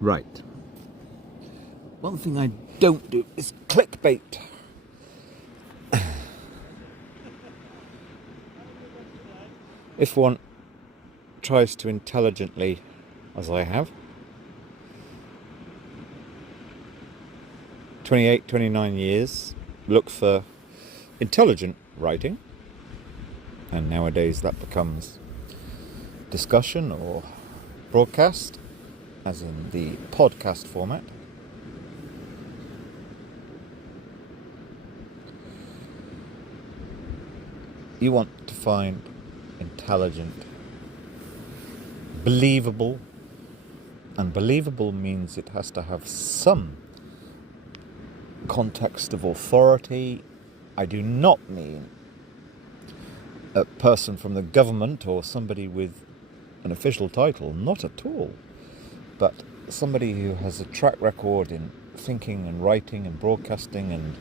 Right. One thing I don't do is clickbait. If one tries to intelligently, as I have, 28, 29 years, look for intelligent writing, and nowadays that becomes discussion or broadcast, as in the podcast format. You want to find intelligent, believable, and believable means it has to have some context of authority. I do not mean a person from the government or somebody with an official title, not at all, but somebody who has a track record in thinking and writing and broadcasting and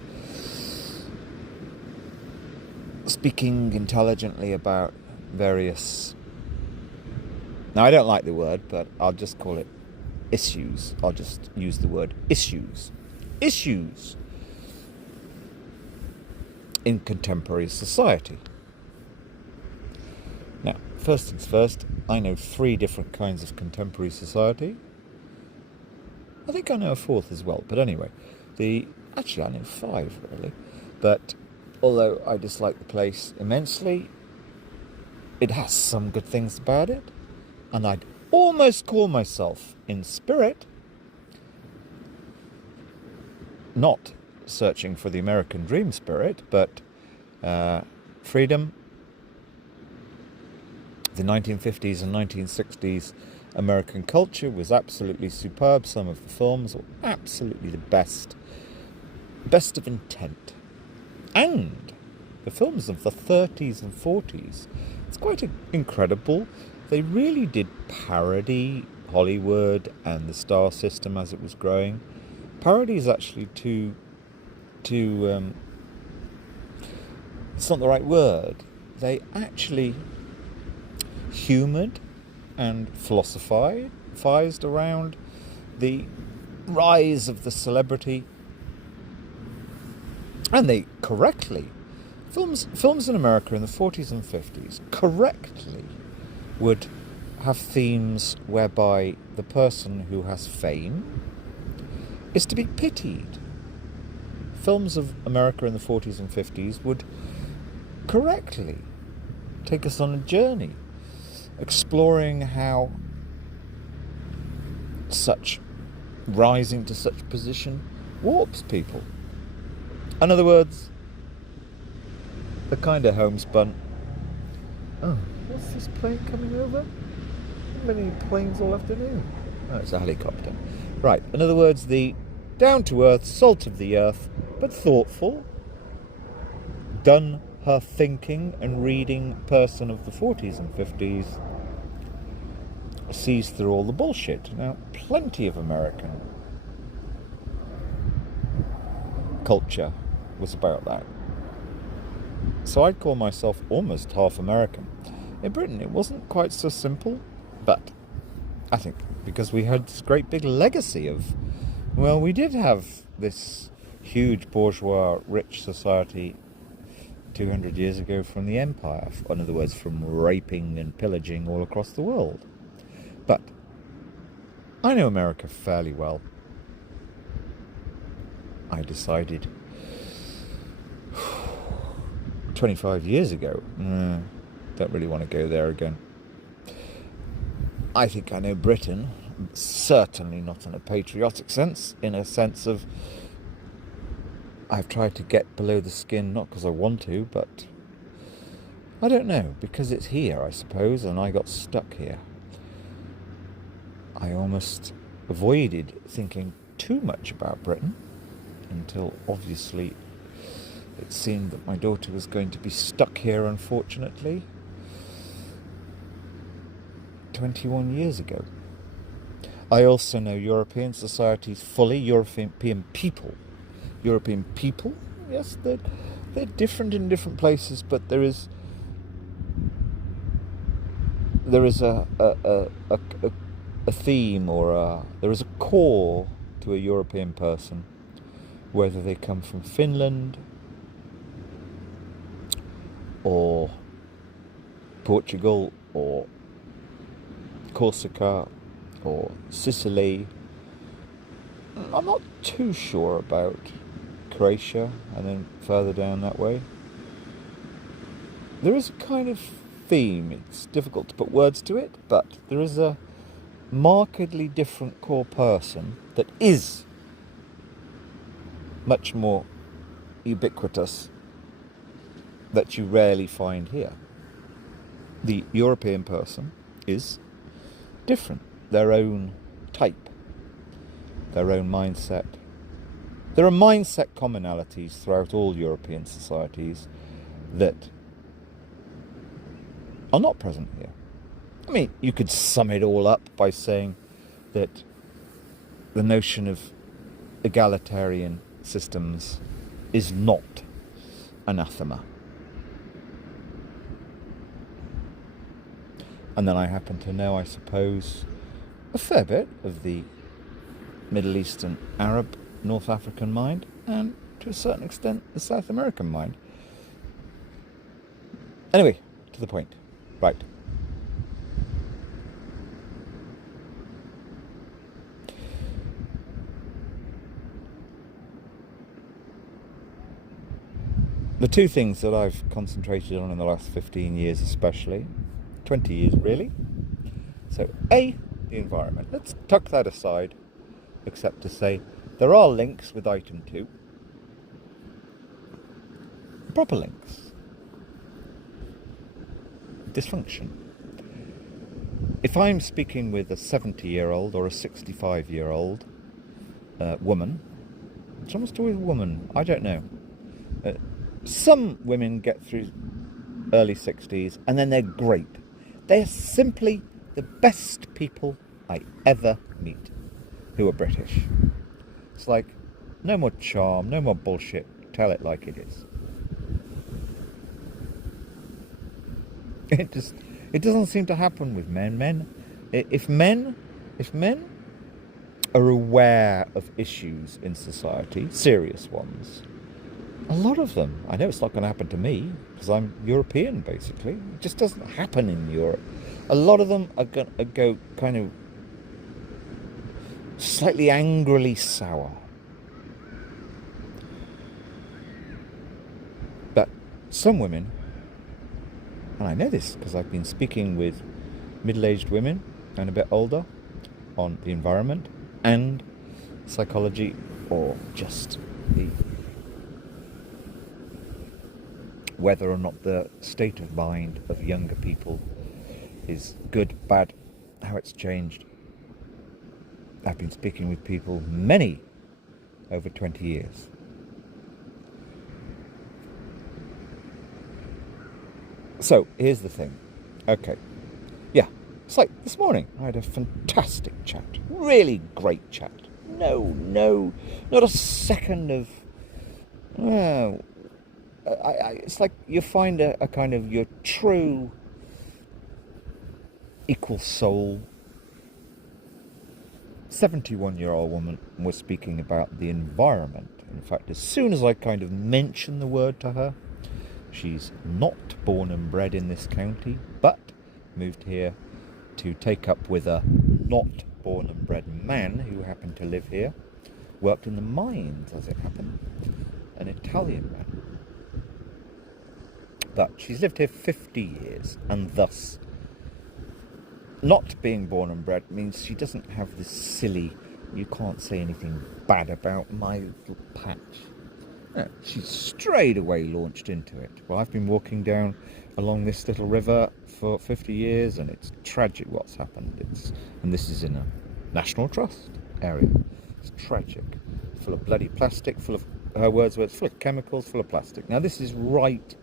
speaking intelligently about various, now I don't like the word, but I'll just call it issues. I'll just use the word issues in contemporary society. Now, first things first, I know 3 different kinds of contemporary society. I think I know a 4th as well, but anyway, actually I know 5 really, but although I dislike the place immensely, it has some good things about it, and I'd almost call myself, in spirit, not searching for the American dream spirit, but freedom, the 1950s and 1960s American culture was absolutely superb. Some of the films were absolutely the best of intent. And the films of the 30s and 40s, it's quite incredible. They really did parody Hollywood and the star system as it was growing. Parody is actually too it's not the right word. They humoured and philosophized around the rise of the celebrity, and they correctly, films in America in the 40s and 50s correctly would have themes whereby the person who has fame is to be pitied. Films of America in the 40s and 50s would correctly take us on a journey exploring how such rising to such position warps people. In other words, the kind of homespun. Oh, what's this plane coming over? How many planes all afternoon? Oh, it's a helicopter. Right, in other words, the down-to-earth, salt of the earth, but thoughtful, done her thinking and reading person of the 40s and 50s sees through all the bullshit. Now, plenty of American culture was about that. So I'd call myself almost half American. In Britain, it wasn't quite so simple, but I think because we had this great big legacy of, well, we did have this huge bourgeois rich society 200 years ago from the empire, in other words, from raping and pillaging all across the world. But I know America fairly well. I decided 25 years ago, don't really want to go there again. I think I know Britain, certainly not in a patriotic sense, in a sense of I've tried to get below the skin, not because I want to, but I don't know, because it's here, I suppose, and I got stuck here. I almost avoided thinking too much about Britain until obviously it seemed that my daughter was going to be stuck here, unfortunately, 21 years ago. I also know European societies fully, European people, yes, they're different in different places, but there is a a theme there is a core to a European person, whether they come from Finland or Portugal or Corsica or Sicily. I'm not too sure about Croatia and then further down that way. There is a kind of theme. It's difficult to put words to it, but there is a markedly different core person that is much more ubiquitous that you rarely find here. The European person is different, their own type, their own mindset. There are mindset commonalities throughout all European societies that are not present here. I mean, you could sum it all up by saying that the notion of egalitarian systems is not anathema. And then I happen to know, I suppose, a fair bit of the Middle Eastern, Arab, North African mind, and to a certain extent the South American mind. Anyway, to the point. Right. The two things that I've concentrated on in the last 15 years especially, 20 years really. So A, the environment. Let's tuck that aside, except to say there are links with item 2. Proper links. Dysfunction. If I'm speaking with a 70-year-old or a 65-year-old woman, it's almost always a woman, I don't know. Some women get through early 60s and then they're great. They're simply the best people I ever meet who are British. It's like, no more charm, no more bullshit, tell it like it is. It doesn't seem to happen with men. If men are aware of issues in society, serious ones, a lot of them, I know it's not going to happen to me because I'm European basically. It just doesn't happen in Europe. A lot of them are going to go kind of slightly angrily sour. But some women, and I know this because I've been speaking with middle-aged women and a bit older on the environment and psychology, or just the whether or not the state of mind of younger people is good, bad, how it's changed. I've been speaking with people, many, over 20 years. So, here's the thing. Okay. Yeah. It's like this morning, I had a fantastic chat. Really great chat. No, not a second of... it's like you find a kind of your true equal soul. 71-year-old woman was speaking about the environment. In fact, as soon as I kind of mentioned the word to her, she's not born and bred in this county, but moved here to take up with a not born and bred man who happened to live here, worked in the mines as it happened, an Italian man. But she's lived here 50 years, and thus not being born and bred means she doesn't have this silly, you can't say anything bad about my little patch. No, she's straight away launched into it. Well, I've been walking down along this little river for 50 years, and it's tragic what's happened. And this is in a National Trust area. It's tragic. Full of bloody plastic, full of, her words were, full of chemicals, full of plastic. Now this is right...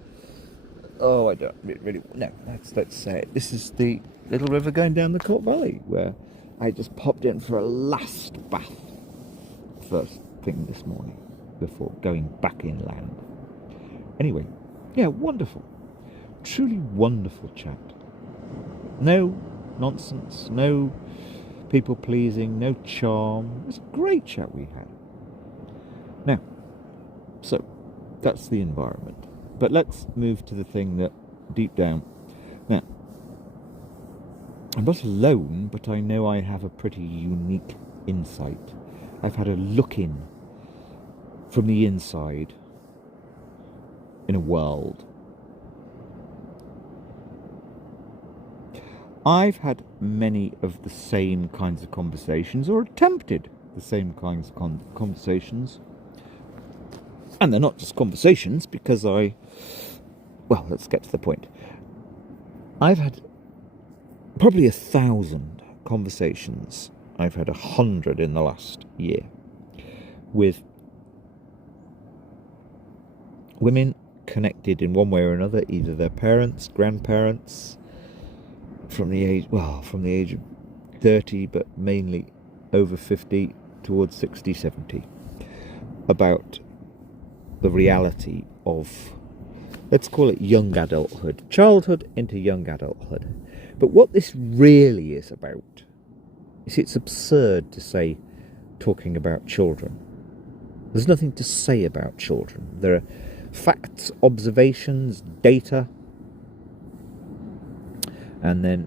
Oh, I don't really... No, let's say it. This is the little river going down the Court Valley, where I just popped in for a last bath first thing this morning, before going back inland. Anyway, yeah, wonderful. Truly wonderful chat. No nonsense, no people pleasing, no charm. It was a great chat we had. Now, so that's the environment. But let's move to the thing that deep down. Now, I'm not alone, but I know I have a pretty unique insight. I've had a look in from the inside in a world. I've had many of the same kinds of conversations, or attempted the same kinds of conversations. And they're not just conversations, because well, let's get to the point. I've had probably 1,000 conversations. I've had 100 in the last year with women connected in one way or another, either their parents, grandparents, from the age of 30, but mainly over 50 towards 60, 70, about the reality of, let's call it young adulthood, childhood into young adulthood. But what this really is about is, it's absurd to say talking about children. There's nothing to say about children. There are facts, observations, data, and then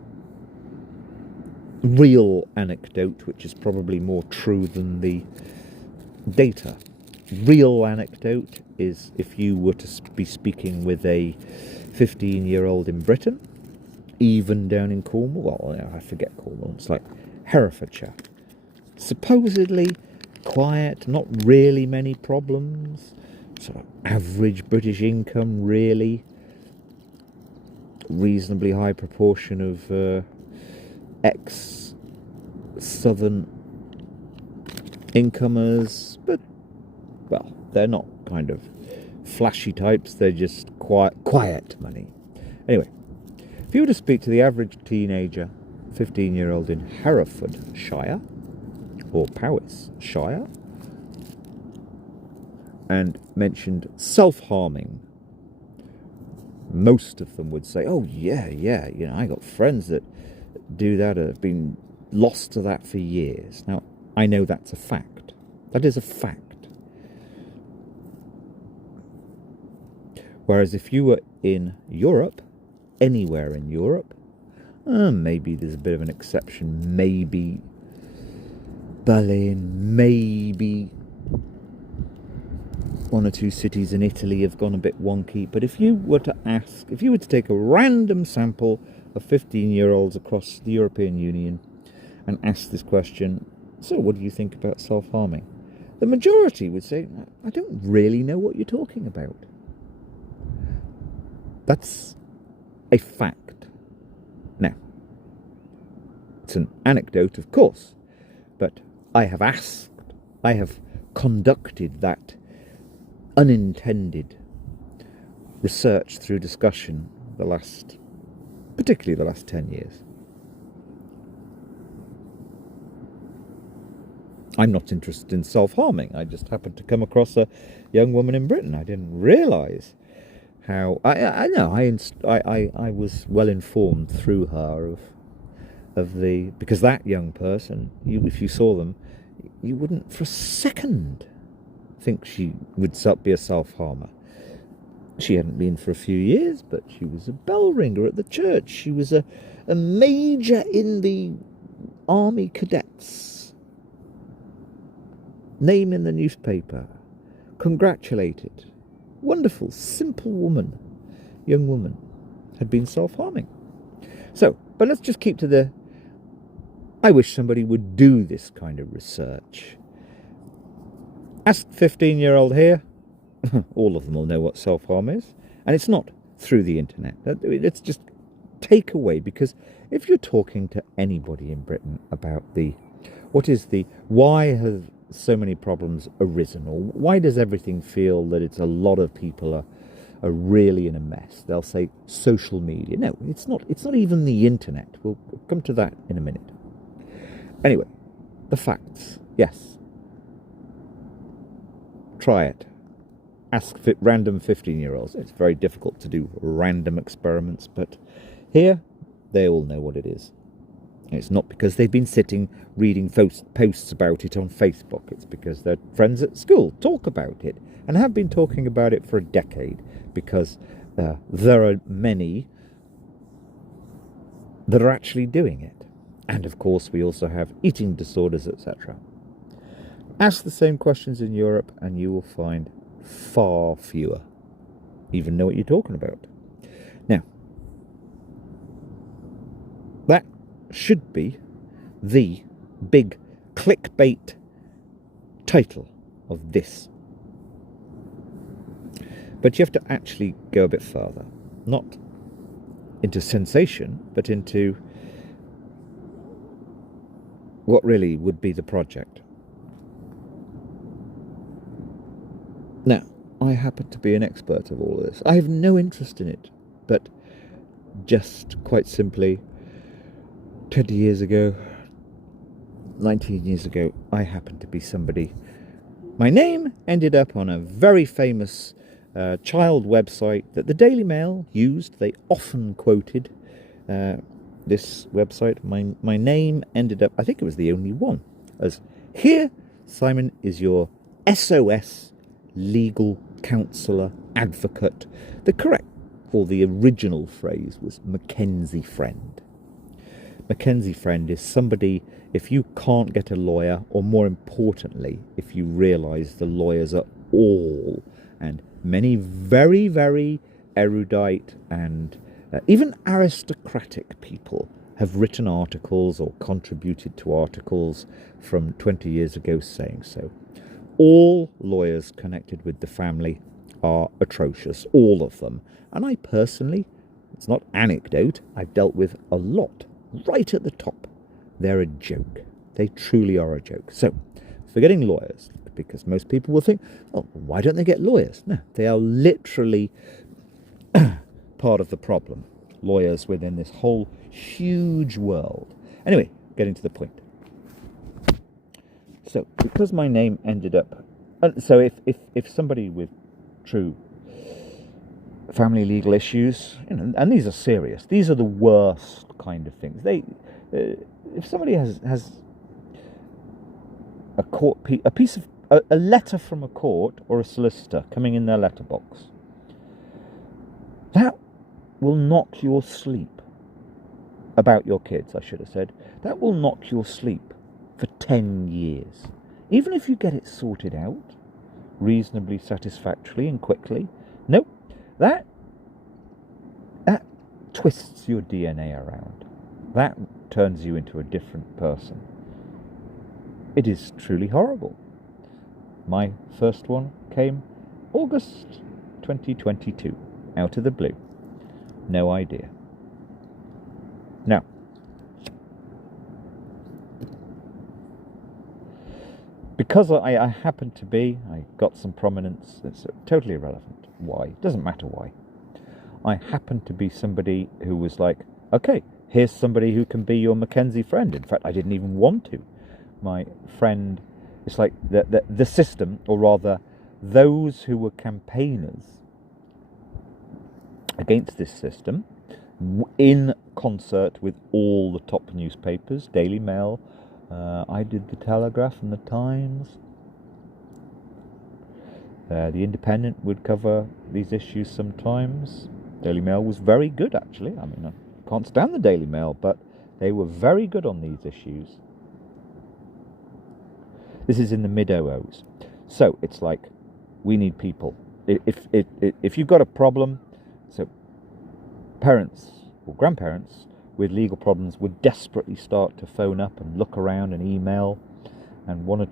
real anecdote, which is probably more true than the data. Real anecdote is if you were to be speaking with a 15-year-old in Britain, even down in Cornwall, well, I forget Cornwall, it's like Herefordshire, supposedly quiet, not really many problems, sort of average British income, really, reasonably high proportion of ex-southern incomers, but, well, they're not kind of flashy types, they're just quiet money. Anyway, if you were to speak to the average teenager, 15-year-old in Herefordshire, or Powisshire, and mentioned self-harming, most of them would say, oh yeah, you know, I got friends that do that, have been lost to that for years. Now, I know that's a fact. That is a fact. Whereas if you were in Europe, anywhere in Europe, maybe there's a bit of an exception, maybe Berlin, maybe one or two cities in Italy have gone a bit wonky, but if you were to take a random sample of 15-year-olds across the European Union and ask this question, so what do you think about self-harming? The majority would say, I don't really know what you're talking about. That's a fact. Now, it's an anecdote, of course, but I have conducted that unintended research through discussion particularly the last 10 years. I'm not interested in self-harming. I just happened to come across a young woman in Britain. I didn't realise how I was well informed through her because that young person, if you saw them, you wouldn't for a second think she would be a self-harmer. She hadn't been for a few years, but she was a bell ringer at the church. She was a major in the army cadets. Name in the newspaper. Congratulated. Wonderful, simple woman, young woman, had been self-harming. So, but let's just keep to I wish somebody would do this kind of research. Ask 15-year-old here, all of them will know what self-harm is, and it's not through the internet. It's just take away, because if you're talking to anybody in Britain about why have so many problems arisen, or why does everything feel that it's a lot of people are really in a mess, they'll say social media. No, it's not even the internet. We'll come to that in a minute. Anyway, the facts. Yes. Try it. Ask random 15-year-olds. It's very difficult to do random experiments, but here they all know what it is. It's not because they've been sitting reading posts about it on Facebook. It's because their friends at school talk about it and have been talking about it for a decade, because there are many that are actually doing it. And of course, we also have eating disorders, etc. Ask the same questions in Europe and you will find far fewer even know what you're talking about. Now, that should be the big clickbait title of this. But you have to actually go a bit further. Not into sensation, but into what really would be the project. Now, I happen to be an expert of all of this. I have no interest in it, but just quite simply, 20 years ago, 19 years ago, I happened to be somebody. My name ended up on a very famous child website that the Daily Mail used. They often quoted this website. My name ended up, I think it was the only one, as "Here, Simon is your SOS legal counsellor, advocate." The correct, or the original phrase was Mackenzie friend. Mackenzie friend is somebody, if you can't get a lawyer, or more importantly, if you realise the lawyers are all, and many very, very erudite and even aristocratic people have written articles or contributed to articles from 20 years ago saying so. All lawyers connected with the family are atrocious, all of them. And I personally, it's not anecdote, I've dealt with a lot right at the top. They're a joke. They truly are a joke. So, forgetting lawyers, because most people will think, oh, why don't they get lawyers? No, they are literally part of the problem. Lawyers within this whole huge world. Anyway, getting to the point. So, because my name ended up... So if somebody with true family legal issues, and these are serious, these are the worst kind of things. If somebody has a letter from a court or a solicitor coming in their letterbox, that will knock your sleep. About your kids, I should have said. That will knock your sleep for 10 years. Even if you get it sorted out reasonably satisfactorily and quickly, no, that twists your DNA around. That turns you into a different person. It is truly horrible. My first one came August 2022, out of the blue. No idea. Now, because I happen to be, I got some prominence, it's totally irrelevant why, doesn't matter why. I happen to be somebody who was like, okay, here's somebody who can be your Mackenzie friend. In fact, I didn't even want to. My friend, it's like the system, or rather, those who were campaigners against this system, in concert with all the top newspapers, Daily Mail, I did the Telegraph and the Times. The Independent would cover these issues sometimes. Daily Mail was very good, actually. I mean, I can't stand the Daily Mail, but they were very good on these issues. This is in the mid-00s. So it's like, we need people. If you've got a problem, so parents or grandparents with legal problems would desperately start to phone up and look around and email, and one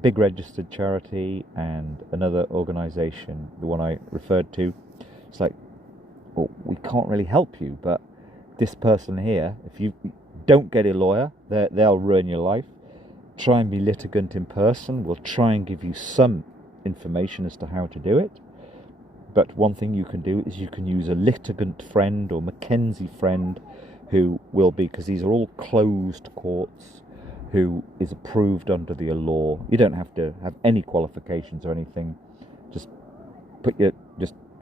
big registered charity and another organisation, the one I referred to, it's like, well, we can't really help you, but this person here, if you don't get a lawyer, they'll ruin your life. Try and be litigant in person. We'll try and give you some information as to how to do it. But one thing you can do is you can use a litigant friend or Mackenzie friend who will be, because these are all closed courts, who is approved under the law. You don't have to have any qualifications or anything. Just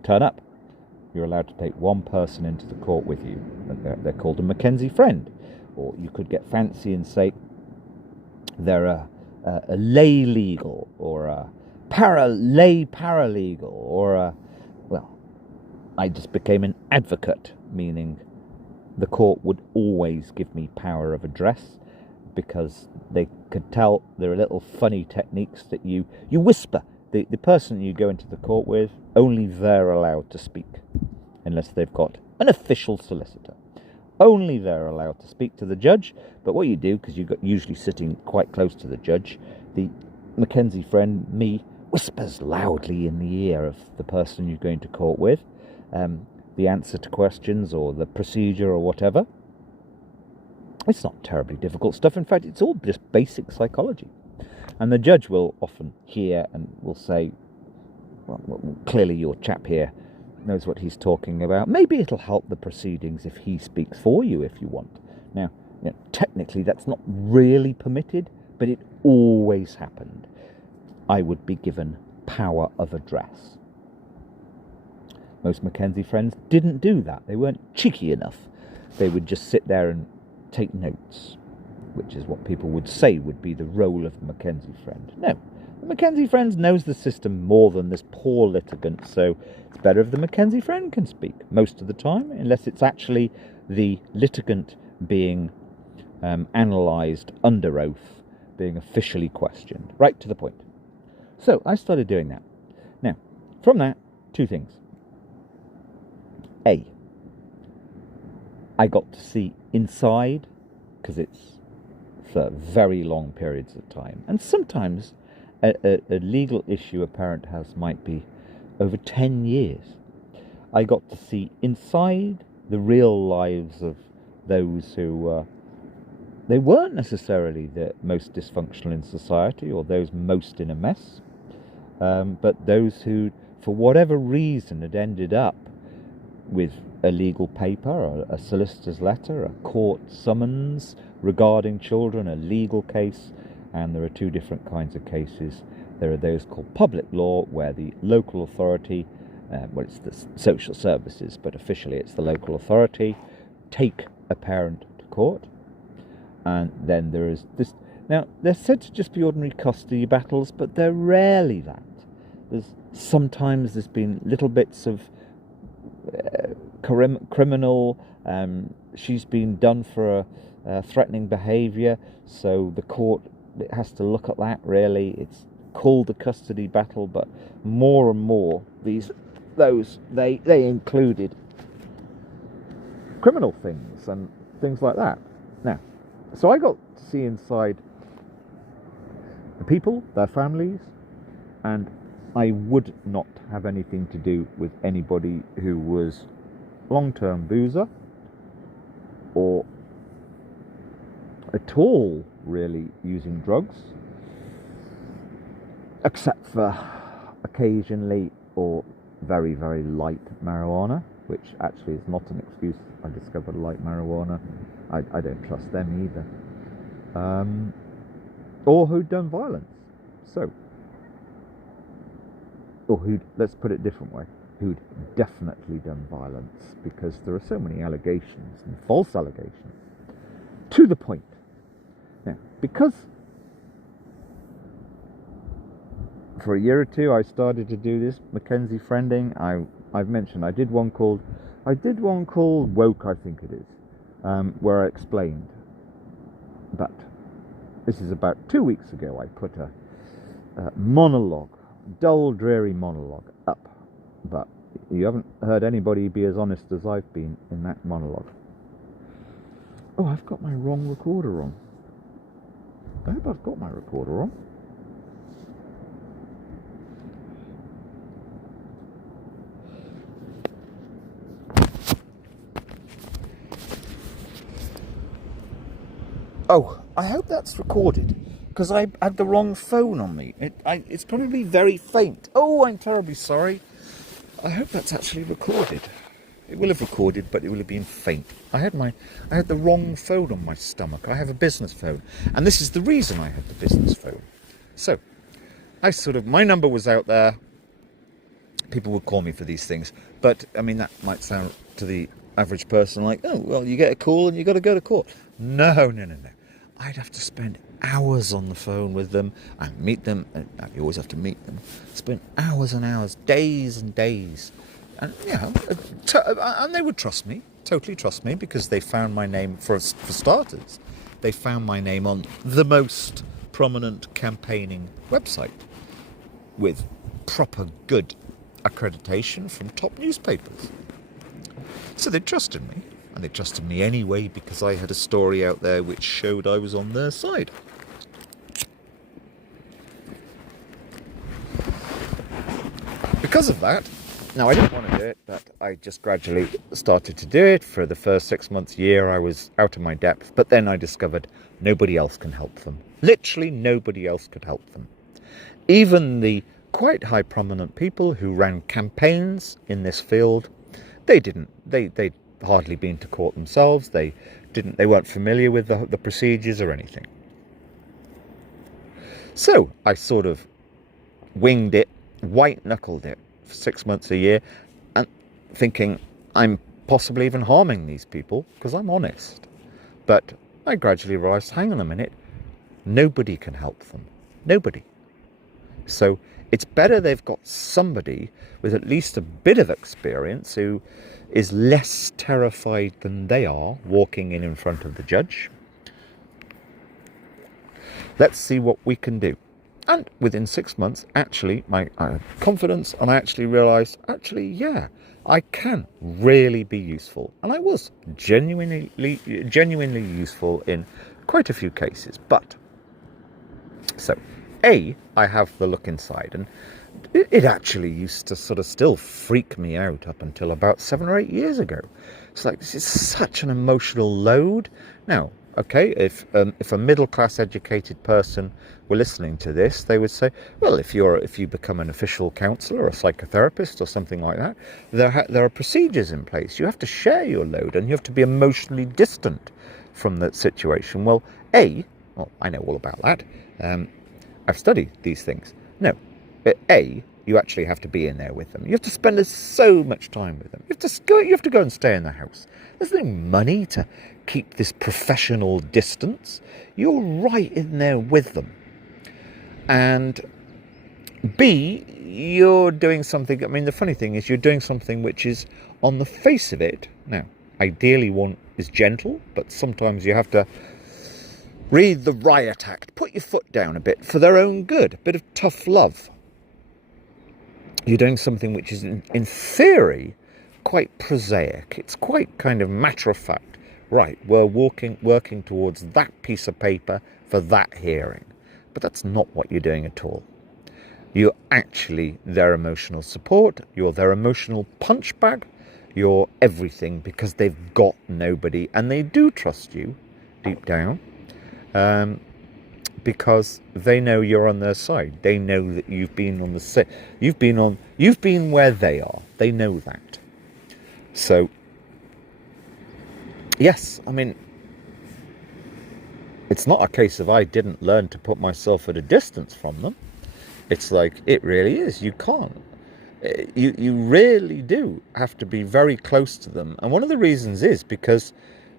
turn up. You're allowed to take one person into the court with you. They're called a Mackenzie friend. Or you could get fancy and say they're a lay legal, or a lay paralegal, or I just became an advocate, meaning the court would always give me power of address, because they could tell there are little funny techniques that you whisper. The person you go into the court with, only they're allowed to speak, unless they've got an official solicitor. Only they're allowed to speak to the judge. But what you do, because you're usually sitting quite close to the judge, the Mackenzie friend, me, whispers loudly in the ear of the person you're going to court with the answer to questions or the procedure or whatever. It's not terribly difficult stuff. In fact, it's all just basic psychology. And the judge will often hear and will say, well, clearly your chap here knows what he's talking about. Maybe it'll help the proceedings if he speaks for you if you want. Now, technically that's not really permitted, but it always happened. I would be given power of address. Most Mackenzie friends didn't do that. They weren't cheeky enough. They would just sit there and take notes, which is what people would say would be the role of the Mackenzie friend. No, the Mackenzie friend knows the system more than this poor litigant, so it's better if the Mackenzie friend can speak most of the time, unless it's actually the litigant being analysed under oath, being officially questioned. Right to the point. So I started doing that. Now, from that, two things. A, I got to see inside, because it's for very long periods of time. And sometimes a legal issue a parent has might be over 10 years. I got to see inside the real lives of those who they weren't necessarily the most dysfunctional in society or those most in a mess, but those who, for whatever reason, had ended up with a legal paper, a solicitor's letter, a court summons regarding children, a legal case. And there are two different kinds of cases. There are those called public law, where the local authority, it's the social services, but officially it's the local authority, take a parent to court. And then there is this. Now, they're said to just be ordinary custody battles, but they're rarely that. Sometimes there's been little bits of criminal, she's been done for threatening behaviour, so the court has to look at that. Really, it's called a custody battle, but more and more they included criminal things and things like that. Now, so I got to see inside the people, their families, and I would not have anything to do with anybody who was long-term boozer or at all really using drugs, except for occasionally or very, very light marijuana, which actually is not an excuse. I discovered light marijuana. I don't trust them either. Or who'd done violence. So, or who'd, let's put it a different way, who'd definitely done violence, because there are so many allegations and false allegations. To the point. Now, because for a year or two I started to do this Mackenzie friending, I've mentioned I did one called Woke, I think it is, where I explained. But this is about 2 weeks ago. I put a monologue, dull, dreary monologue up, but you haven't heard anybody be as honest as I've been in that monologue. Oh, I've got my wrong recorder on. I hope I've got my recorder on. Oh, I hope that's recorded, because I had the wrong phone on me. It's probably very faint. Oh, I'm terribly sorry. I hope that's actually recorded. It will have recorded, but it will have been faint. I had the wrong phone on my stomach. I have a business phone, and this is the reason I had the business phone. So, my number was out there. people would call me for these things. But, I mean, that might sound to the average person like, oh, well, you get a call and you got to go to court. No. I'd have to spend hours on the phone with them and meet them. And you always have to meet them. Spend hours and hours, days and days. And, and they would trust me, totally trust me, because they found my name, for starters, they found my name on the most prominent campaigning website with proper good accreditation from top newspapers. So they trusted me, and they trusted me anyway because I had a story out there which showed I was on their side. Because of that, now I didn't want to do it, but I just gradually started to do it. For the first 6 months, year, I was out of my depth, but then I discovered nobody else can help them. Literally nobody else could help them. Even the quite high prominent people who ran campaigns in this field, they'd hardly been to court themselves. They weren't familiar with the procedures or anything. So I sort of winged it, white-knuckled it for 6 months, a year, and thinking I'm possibly even harming these people because I'm honest. But I gradually realised, hang on a minute, nobody can help them. Nobody. So it's better they've got somebody with at least a bit of experience who is less terrified than they are walking in front of the judge. Let's see what we can do. And within 6 months, actually, I had confidence, and I actually realised, yeah, I can really be useful. And I was genuinely useful in quite a few cases. But, so, I have the look inside, and it actually used to sort of still freak me out up until about 7 or 8 years ago. It's like, this is such an emotional load. Now, okay, if a middle-class educated person were listening to this, they would say, well, if you become an official counsellor or a psychotherapist or something like that, there are procedures in place. You have to share your load, and you have to be emotionally distant from that situation. Well, I know all about that. I've studied these things. No, you actually have to be in there with them. You have to spend so much time with them. You have to go and stay in the house. There's no money to keep this professional distance. You're right in there with them. And B, you're doing something, I mean, the funny thing is you're doing something which is, on the face of it, now, ideally one is gentle, but sometimes you have to read the riot act, put your foot down a bit for their own good, a bit of tough love. You're doing something which is, in theory, quite prosaic. It's quite kind of matter of fact. Right, we're working towards that piece of paper for that hearing. But that's not what you're doing at all. You're actually their emotional support. You're their emotional punch bag. You're everything, because they've got nobody, and they do trust you deep down, because they know you're on their side. They know that you've been on the set. You've been where they are. They know that. So, yes, I mean, it's not a case of I didn't learn to put myself at a distance from them. It's like, it really is. You can't. You really do have to be very close to them. And one of the reasons is because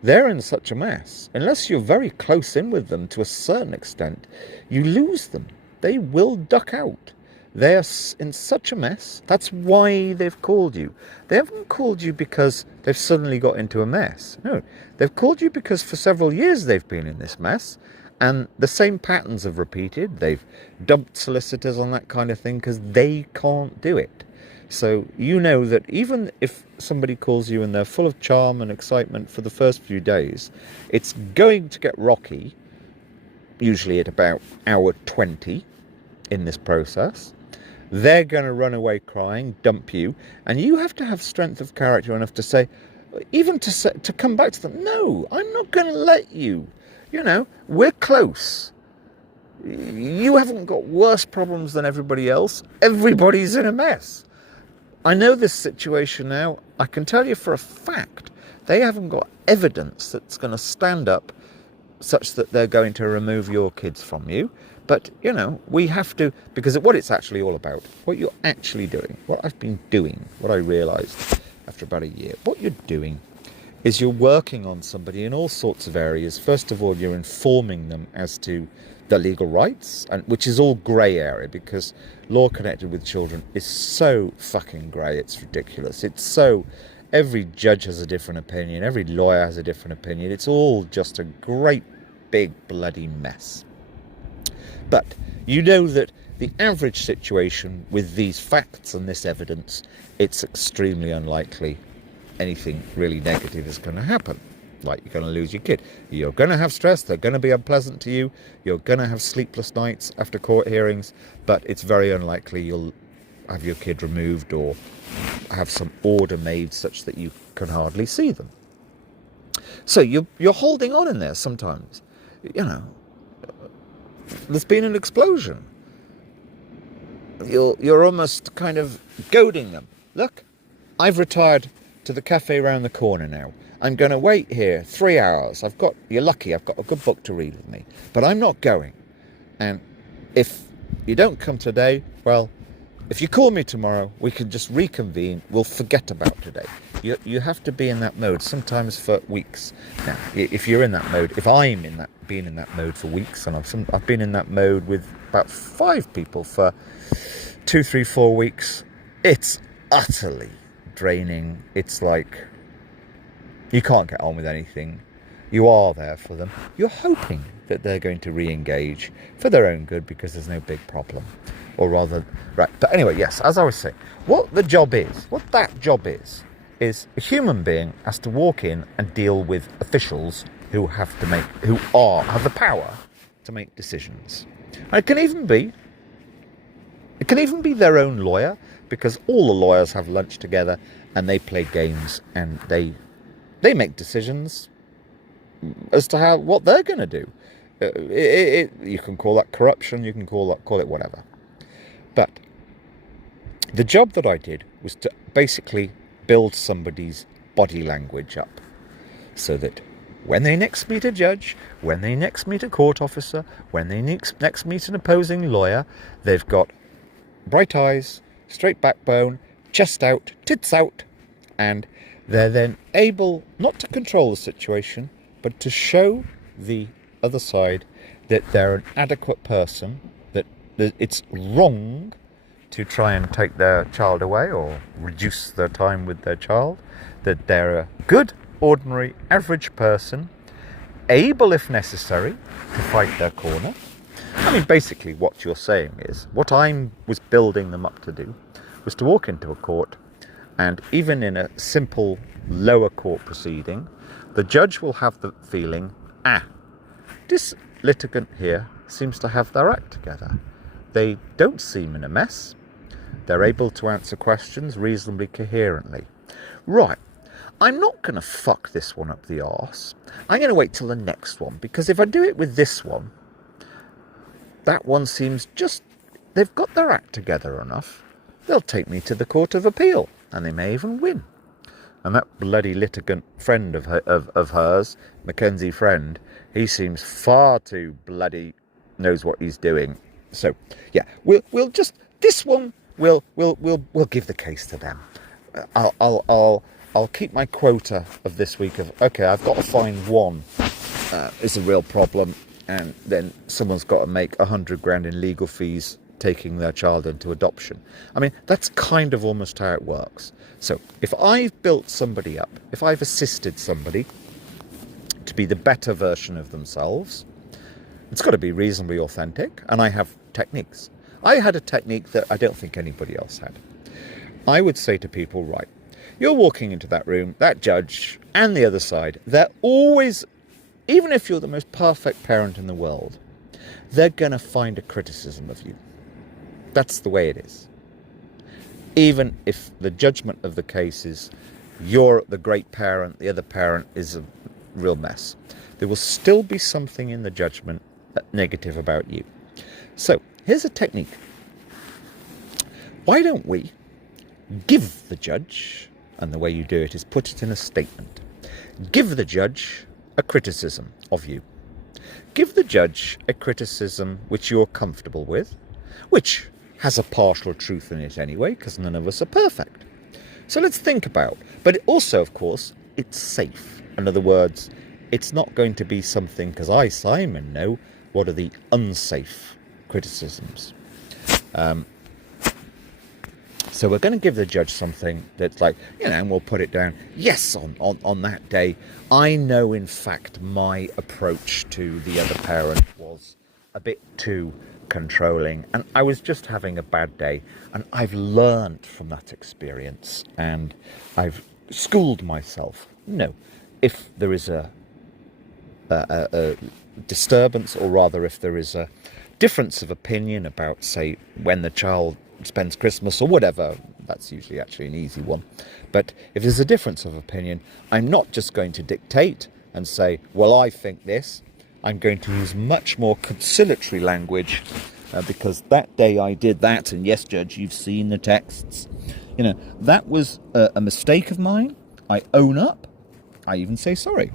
they're in such a mess. Unless you're very close in with them to a certain extent, you lose them. They will duck out. They're in such a mess. That's why they've called you. They haven't called you because they've suddenly got into a mess. No, they've called you because for several years they've been in this mess, and the same patterns have repeated. They've dumped solicitors on that kind of thing because they can't do it. So you know that even if somebody calls you and they're full of charm and excitement for the first few days, it's going to get rocky, usually at about hour 20 in this process. They're going to run away crying, dump you, and you have to have strength of character enough to say, even to come back to them, no, I'm not going to let you. You know, we're close. You haven't got worse problems than everybody else. Everybody's in a mess. I know this situation now. I can tell you for a fact, they haven't got evidence that's going to stand up such that they're going to remove your kids from you. But, you know, we have to, because what it's actually all about, what you're actually doing, what I've been doing, what I realised after about a year, what you're doing is you're working on somebody in all sorts of areas. First of all, you're informing them as to their legal rights, and which is all grey area, because law connected with children is so fucking grey, it's ridiculous. It's so, every judge has a different opinion, every lawyer has a different opinion. It's all just a great big bloody mess. But you know that the average situation with these facts and this evidence, it's extremely unlikely anything really negative is going to happen. Like, you're going to lose your kid. You're going to have stress. They're going to be unpleasant to you. You're going to have sleepless nights after court hearings. But it's very unlikely you'll have your kid removed or have some order made such that you can hardly see them. So you're holding on in there sometimes. You know, there's been an explosion. You're almost kind of goading them. Look, I've retired to the cafe round the corner now. I'm going to wait here 3 hours. You're lucky, I've got a good book to read with me. But I'm not going. And if you don't come today, well, if you call me tomorrow, we can just reconvene. We'll forget about today. You have to be in that mode, sometimes for weeks. Now, if you're in that mode, if I'm been in that mode for weeks, and I've been in that mode with about 5 people for 2, 3, 4 weeks, it's utterly draining. It's like you can't get on with anything. You are there for them. You're hoping that they're going to re-engage for their own good because there's no big problem. Or rather, right. But anyway, yes, as I was saying, what that job is a human being has to walk in and deal with officials who have the power to make decisions. And it can even be their own lawyer, because all the lawyers have lunch together and they play games and they make decisions as to what they're going to do. You can call that corruption, you can call it whatever. But the job that I did was to basically build somebody's body language up so that when they next meet a judge, when they next meet a court officer, when they next meet an opposing lawyer, they've got bright eyes, straight backbone, chest out, tits out, and they're then able not to control the situation, but to show the other side that they're an adequate person, that it's wrong to try and take their child away or reduce their time with their child, that they're a good, ordinary, average person, able, if necessary, to fight their corner. I mean, basically what you're saying is, what I was building them up to do was to walk into a court, and even in a simple lower court proceeding, the judge will have the feeling, this litigant here seems to have their act together. They don't seem in a mess. They're able to answer questions reasonably coherently. Right, I'm not going to fuck this one up the arse. I'm going to wait till the next one, because if I do it with this one, that one seems they've got their act together enough. They'll take me to the Court of Appeal, and they may even win. And that bloody litigant friend of hers, Mackenzie Friend, he seems far too bloody knows what he's doing. So yeah, we'll just this one we'll give the case to them. I'll keep my quota of this week of okay, I've got to find one is a real problem, and then someone's got to make 100 grand in legal fees taking their child into adoption. I mean, that's kind of almost how it works. So if I've built somebody up, if I've assisted somebody to be the better version of themselves, it's got to be reasonably authentic, and I have techniques. I had a technique that I don't think anybody else had. I would say to people, right, you're walking into that room, that judge and the other side, they're always, even if you're the most perfect parent in the world, they're going to find a criticism of you. That's the way it is. Even if the judgment of the case is you're the great parent, the other parent is a real mess, there will still be something in the judgment negative about you. So here's a technique. Why don't we give the judge, and the way you do it is put it in a statement, give the judge a criticism of you. Give the judge a criticism which you're comfortable with, which has a partial truth in it anyway, because none of us are perfect. So let's think about, but also, of course, it's safe. In other words, it's not going to be something, because I, Simon, know what are the unsafe criticisms. So we're going to give the judge something that's like, and we'll put it down. Yes, on that day, I know, in fact, my approach to the other parent was a bit too controlling, and I was just having a bad day, and I've learned from that experience, and I've schooled myself. No, if there is a disturbance, or rather if there is a difference of opinion about, say, when the child spends Christmas or whatever, that's usually actually an easy one. But if there's a difference of opinion, I'm not just going to dictate and say, well, I think this. I'm going to use much more conciliatory language because that day I did that, and yes, Judge, you've seen the texts. That was a mistake of mine. I own up. I even say sorry.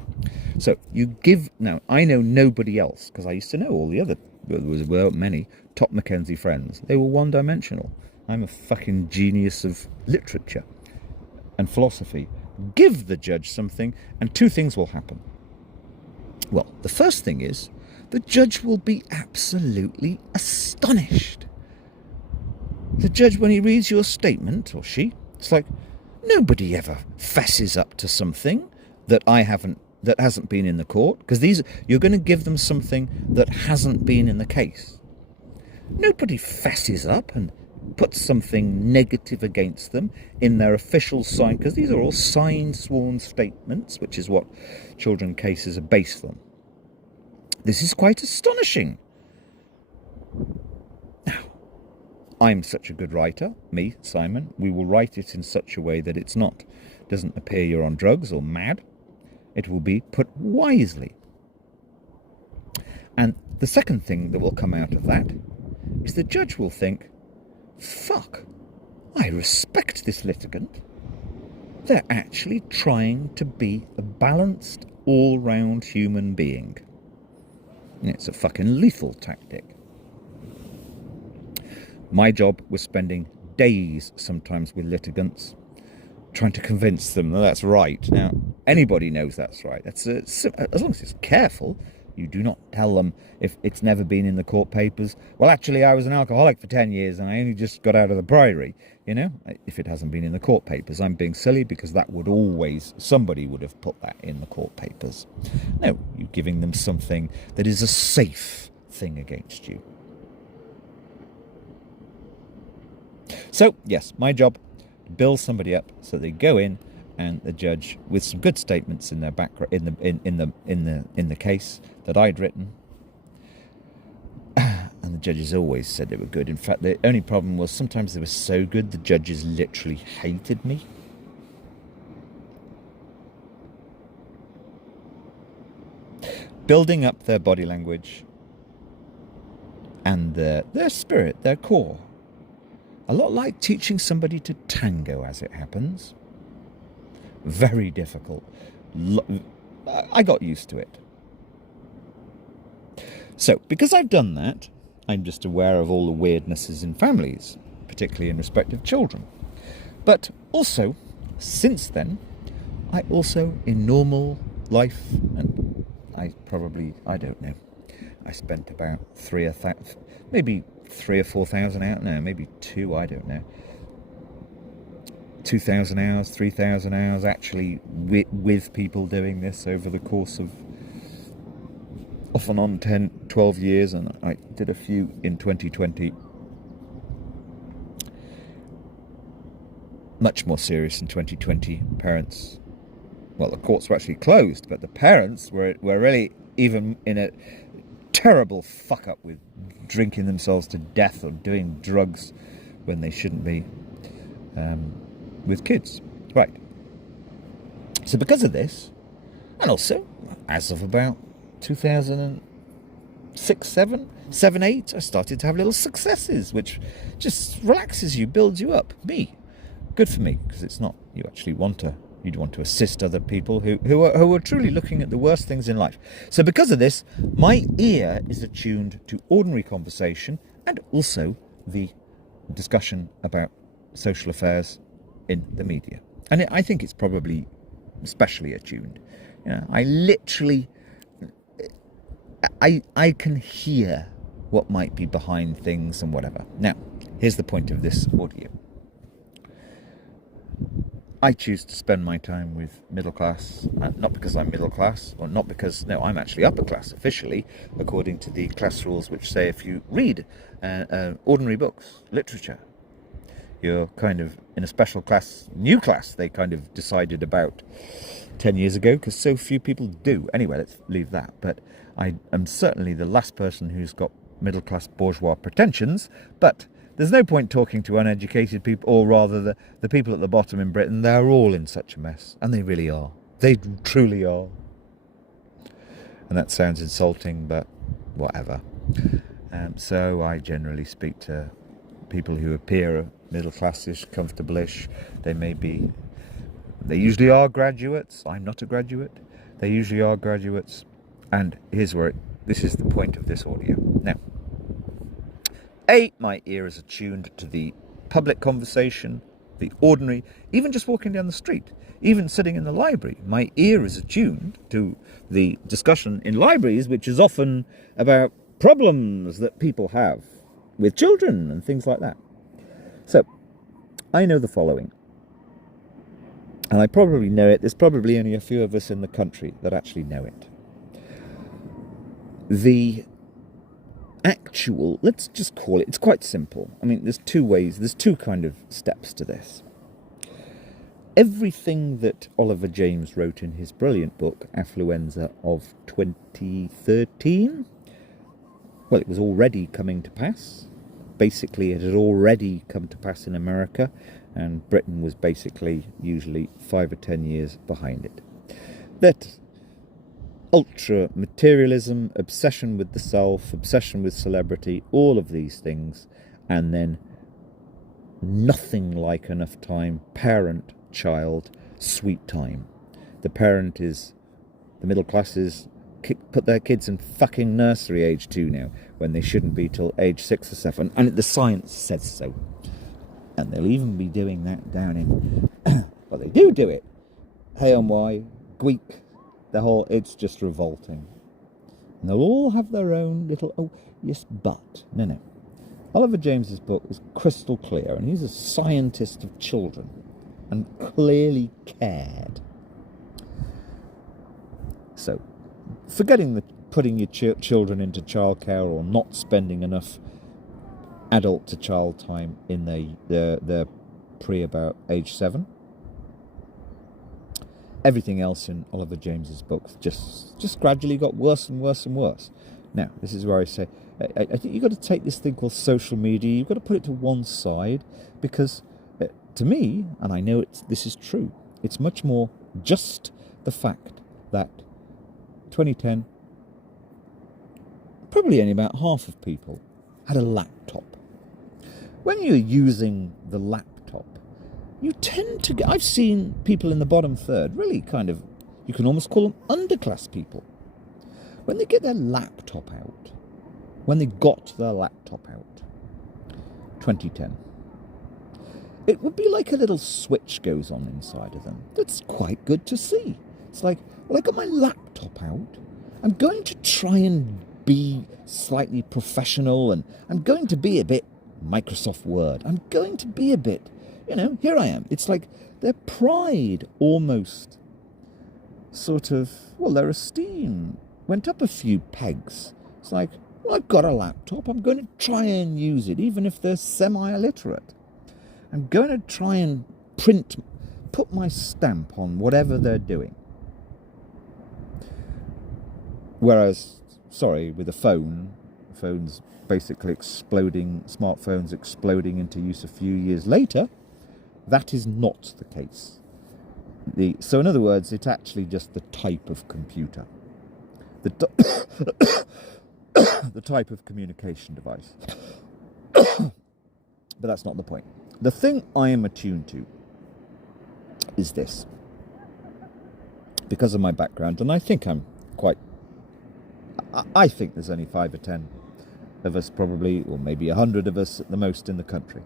So you give... Now, I know nobody else, because I used to know all the other... There were many top Mackenzie friends. They were one-dimensional. I'm a fucking genius of literature and philosophy. Give the judge something, and two things will happen. Well, the first thing is, the judge will be absolutely astonished. The judge, when he reads your statement, or she, it's like, nobody ever fesses up to something that hasn't been in the court, because you're going to give them something that hasn't been in the case. Nobody fesses up and puts something negative against them in their official sign, because these are all signed, sworn statements, which is what children cases are based on. This is quite astonishing. Now, I'm such a good writer, me, Simon, we will write it in such a way that doesn't appear you're on drugs or mad. It will be put wisely. And the second thing that will come out of that is the judge will think, fuck, I respect this litigant. They're actually trying to be a balanced, all-round human being. And it's a fucking lethal tactic. My job was spending days sometimes with litigants, trying to convince them that that's right. Now, anybody knows that's right. As long as it's careful, you do not tell them if it's never been in the court papers. Well, actually, I was an alcoholic for 10 years and I only just got out of the priory. If it hasn't been in the court papers, I'm being silly, because somebody would have put that in the court papers. No, you're giving them something that is a safe thing against you. So, yes, my job, build somebody up so they go in, and the judge, with some good statements in their background, in the case that I'd written, and the judges always said they were good. In fact, the only problem was sometimes they were so good the judges literally hated me. Building up their body language and their spirit, their core. A lot like teaching somebody to tango, as it happens. Very difficult. I got used to it. So, because I've done that, I'm just aware of all the weirdnesses in families, particularly in respect of children. But also, since then, I also, in normal life, and I don't know, I spent about 3,000 or 4,000 out now, maybe 2, I don't know. 2,000 hours, 3,000 hours actually with people doing this over the course of off and on 10, 12 years, and I did a few in 2020. Much more serious in 2020. Parents, well, the courts were actually closed, but the parents were really even in a terrible fuck up with drinking themselves to death or doing drugs when they shouldn't be with kids. Right. So because of this, and also as of about 2006, 7, 8, I started to have little successes, which just relaxes you, builds you up. Good for me, because it's not, you actually want to You'd want to assist other people who are truly looking at the worst things in life. So because of this, my ear is attuned to ordinary conversation and also the discussion about social affairs in the media. And I think it's probably especially attuned. I literally, I can hear what might be behind things and whatever. Now, here's the point of this audio. I choose to spend my time with middle class, not because I'm middle class, or not because, no, I'm actually upper class officially, according to the class rules which say if you read ordinary books, literature, you're kind of in a special class, new class, they kind of decided about 10 years ago, because so few people do. Anyway, let's leave that. But I am certainly the last person who's got middle class bourgeois pretensions, but there's no point talking to uneducated people, or rather the people at the bottom in Britain. They're all in such a mess, and they really are. They truly are. And that sounds insulting, but whatever. So I generally speak to people who appear middle-classish, comfortable-ish. They usually are graduates. I'm not a graduate. They usually are graduates. And here's this is the point of this audio. Now, my ear is attuned to the public conversation, the ordinary, even just walking down the street, even sitting in the library. My ear is attuned to the discussion in libraries, which is often about problems that people have with children and things like that. So, I know the following. And I probably know it. There's probably only a few of us in the country that actually know it. The actual, let's just call it, it's quite simple. I mean, there's two kind of steps to this. Everything that Oliver James wrote in his brilliant book, Affluenza of 2013, well, it was already coming to pass. Basically, it had already come to pass in America, and Britain was basically usually 5 or 10 years behind it. That ultra-materialism, obsession with the self, obsession with celebrity, all of these things, and then nothing like enough time, parent, child, sweet time. The parent is, the middle classes put their kids in fucking nursery age 2 now, when they shouldn't be till age 6 or 7, and the science says so. And they'll even be doing that down in, well, they do it, Hay-on-Wye, Greek, it's just revolting. And they'll all have their own little, oh, yes, but. No. Oliver James's book is crystal clear, and he's a scientist of children, and clearly cared. So, forgetting putting your children into childcare or not spending enough adult-to-child time in their about age 7, everything else in Oliver James's books just gradually got worse and worse and worse. Now, this is where I say, I think you've got to take this thing called social media, you've got to put it to one side, because to me, and I know this is true, it's much more just the fact that 2010, probably only about half of people had a laptop. When you're using the laptop, you tend to get, I've seen people in the bottom third, really kind of, you can almost call them underclass people. When they get their laptop out, when they got their laptop out, 2010, it would be like a little switch goes on inside of them. That's quite good to see. It's like, well, I got my laptop out, I'm going to try and be slightly professional, and I'm going to be a bit Microsoft Word. I'm going to be a bit, here I am. It's like their pride almost sort of, well, their esteem went up a few pegs. It's like, well, I've got a laptop. I'm going to try and use it, even if they're semi-illiterate. I'm going to try and put my stamp on whatever they're doing. Whereas, with a phone's basically exploding, smartphones exploding into use a few years later, that is not the case. So in other words, it's actually just the type of computer. The type of communication device. But that's not the point. The thing I am attuned to is this. because of my background, and I think I think there's only 5 or 10 of us probably, or maybe 100 of us at the most in the country.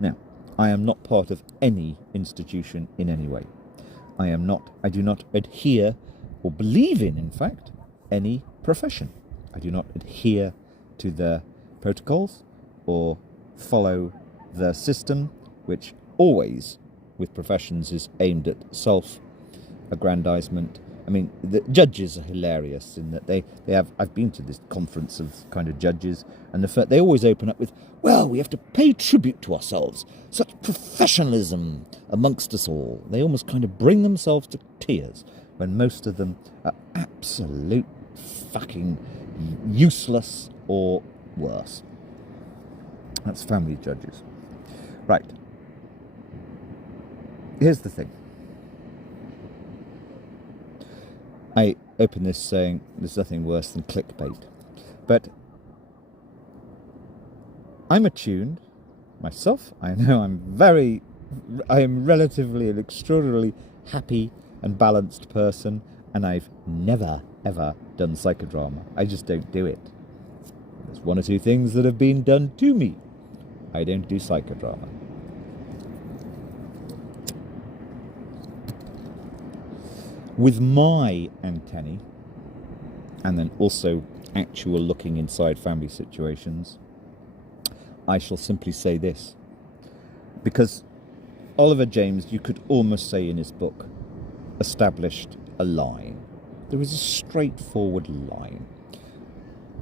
Now, I am not part of any institution in any way. I do not adhere or believe in fact, any profession. I do not adhere to their protocols or follow the system, which always, with professions, is aimed at self-aggrandizement. I mean, the judges are hilarious in that they have. I've been to this conference of kind of judges, and they always open up with, "Well, we have to pay tribute to ourselves. Such professionalism amongst us all." They almost kind of bring themselves to tears when most of them are absolute fucking useless or worse. That's family judges. Right. Here's the thing. I open this saying there's nothing worse than clickbait. But I'm attuned myself. I know I am relatively an extraordinarily happy and balanced person, and I've never, ever done psychodrama. I just don't do it. There's 1 or 2 things that have been done to me. I don't do psychodrama. With my antennae, and then also actual looking inside family situations, I shall simply say this. Because Oliver James, you could almost say in his book, established a line. There is a straightforward line.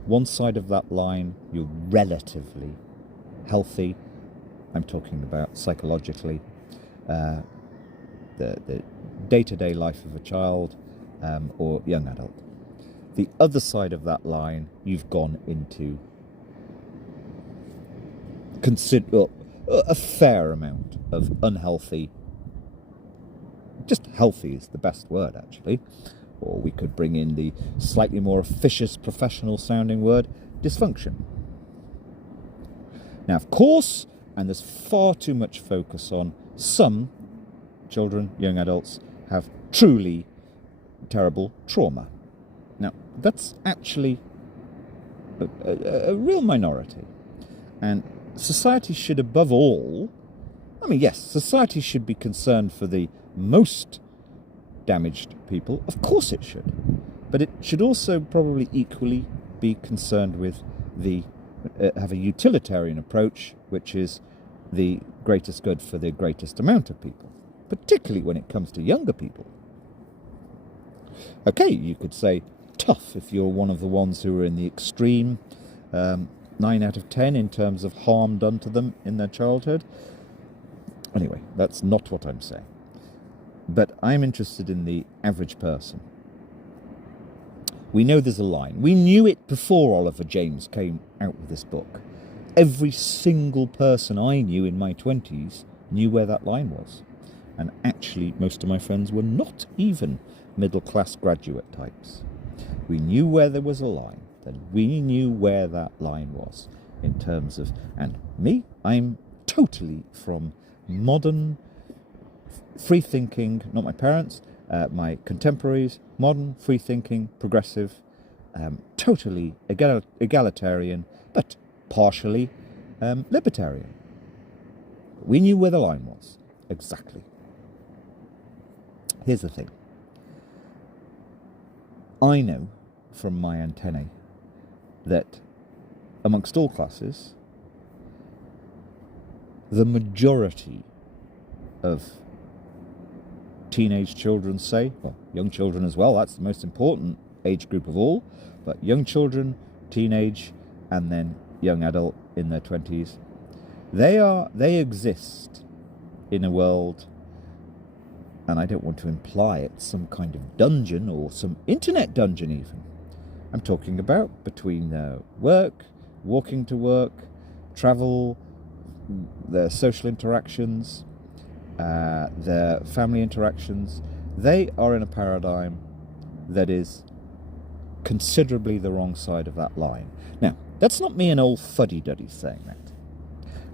One side of that line, you're relatively healthy. I'm talking about psychologically. The day-to-day life of a child or young adult. The other side of that line, you've gone into a fair amount of unhealthy, just healthy is the best word actually, or we could bring in the slightly more officious professional sounding word, dysfunction. Now of course, and there's far too much focus on some children, young adults, have truly terrible trauma. Now, that's actually a real minority. And society should above all, I mean, yes, society should be concerned for the most damaged people. Of course it should. But it should also probably equally be concerned with have a utilitarian approach, which is the greatest good for the greatest amount of people, particularly when it comes to younger people. Okay, you could say tough if you're one of the ones who are in the extreme, 9 out of 10 in terms of harm done to them in their childhood. Anyway, that's not what I'm saying. But I'm interested in the average person. We know there's a line. We knew it before Oliver James came out with this book. Every single person I knew in my 20s knew where that line was. And actually, most of my friends were not even middle-class graduate types. We knew where there was a line, that we knew where that line was in terms of, and me, I'm totally from modern, free-thinking, not my parents, my contemporaries, modern, free-thinking, progressive, totally egalitarian, but partially libertarian. We knew where the line was, exactly. Here's the thing. I know from my antennae that amongst all classes, the majority of teenage children, say, well, young children as well, that's the most important age group of all, but young children, teenage, and then young adult in their 20s, they exist in a world, and I don't want to imply it's some kind of dungeon or some internet dungeon even. I'm talking about between their work, walking to work, travel, their social interactions, their family interactions. They are in a paradigm that is considerably the wrong side of that line. Now, that's not me, an old fuddy-duddy, saying that.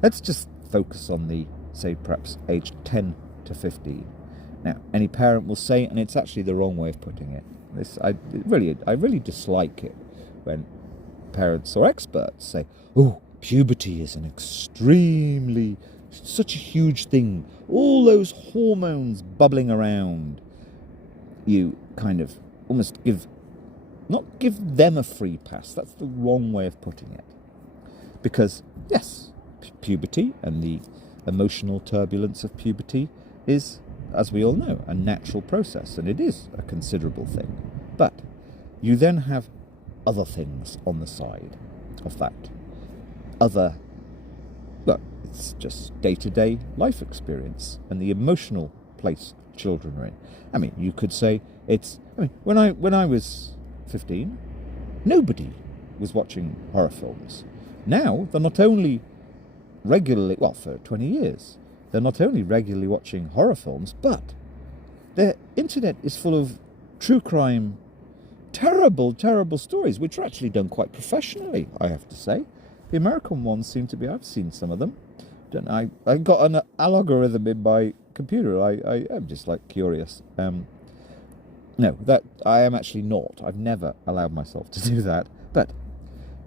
Let's just focus on the, say, perhaps aged 10 to 15. Now, any parent will say, and it's actually the wrong way of putting it. I really dislike it when parents or experts say, "Oh, puberty is such a huge thing. All those hormones bubbling around." You kind of almost not give them a free pass. That's the wrong way of putting it. Because, yes, puberty and the emotional turbulence of puberty is, as we all know, a natural process, and it is a considerable thing. But you then have other things on the side of that. It's just day-to-day life experience and the emotional place children are in. I mean, you could say when I was 15, nobody was watching horror films. Now, they're not only regularly, for 20 years, they're not only regularly watching horror films, but the internet is full of true crime, terrible, terrible stories, which are actually done quite professionally, I have to say. The American ones seem to be, I've seen some of them. I got an algorithm in my computer. I am just curious. No, that I am actually not. I've never allowed myself to do that. But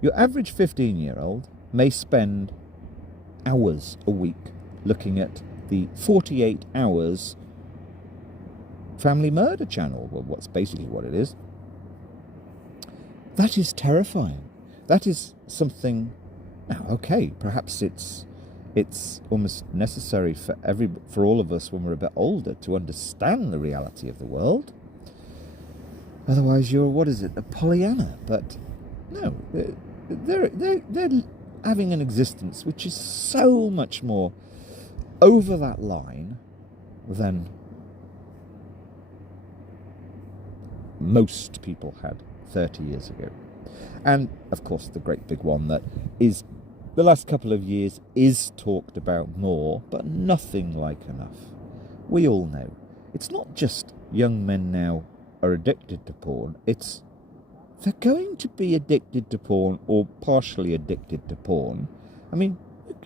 your average 15-year-old may spend hours a week looking at the 48 Hours Family Murder Channel, well, what's basically what it is. That is terrifying. That is something. Now, okay, perhaps it's almost necessary for all of us when we're a bit older to understand the reality of the world. Otherwise, you're a Pollyanna? But no, they're having an existence which is so much more over that line than most people had 30 years ago. And, of course, the great big one that is the last couple of years is talked about more, but nothing like enough. We all know. It's not just young men now are addicted to porn. They're going to be addicted to porn or partially addicted to porn. I mean,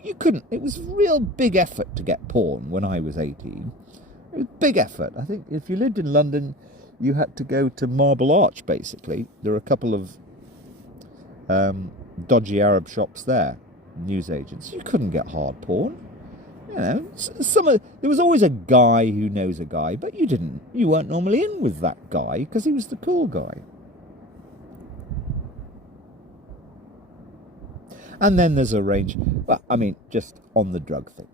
you couldn't. It was real big effort to get porn when I was 18. It was big effort. I think if you lived in London, you had to go to Marble Arch, basically. There are a couple of dodgy Arab shops there, newsagents. You couldn't get hard porn. You know, there was always a guy who knows a guy, but you weren't normally in with that guy because he was the cool guy. And then there's a range, just on the drug thing.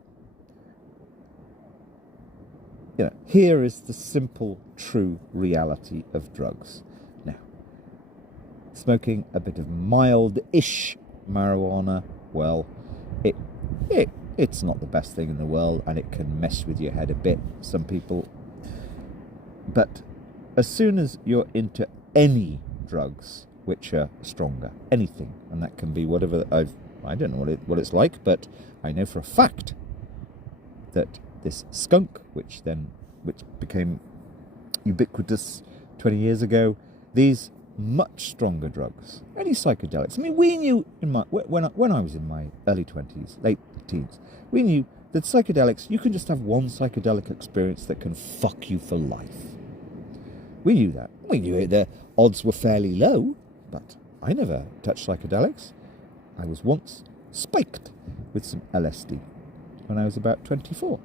You know, here is the simple, true reality of drugs. Now, smoking a bit of mild-ish marijuana, well, it's not the best thing in the world, and it can mess with your head a bit, some people. But as soon as you're into any drugs which are stronger, anything, and that can be whatever, I don't know what it's like, but I know for a fact that this skunk, which became ubiquitous 20 years ago, these much stronger drugs, any psychedelics. I mean, we knew when I was in my early 20s, late teens, we knew that psychedelics, you can just have one psychedelic experience that can fuck you for life. We knew that. We knew the odds were fairly low, but I never touched psychedelics. I was once spiked with some LSD when I was about 24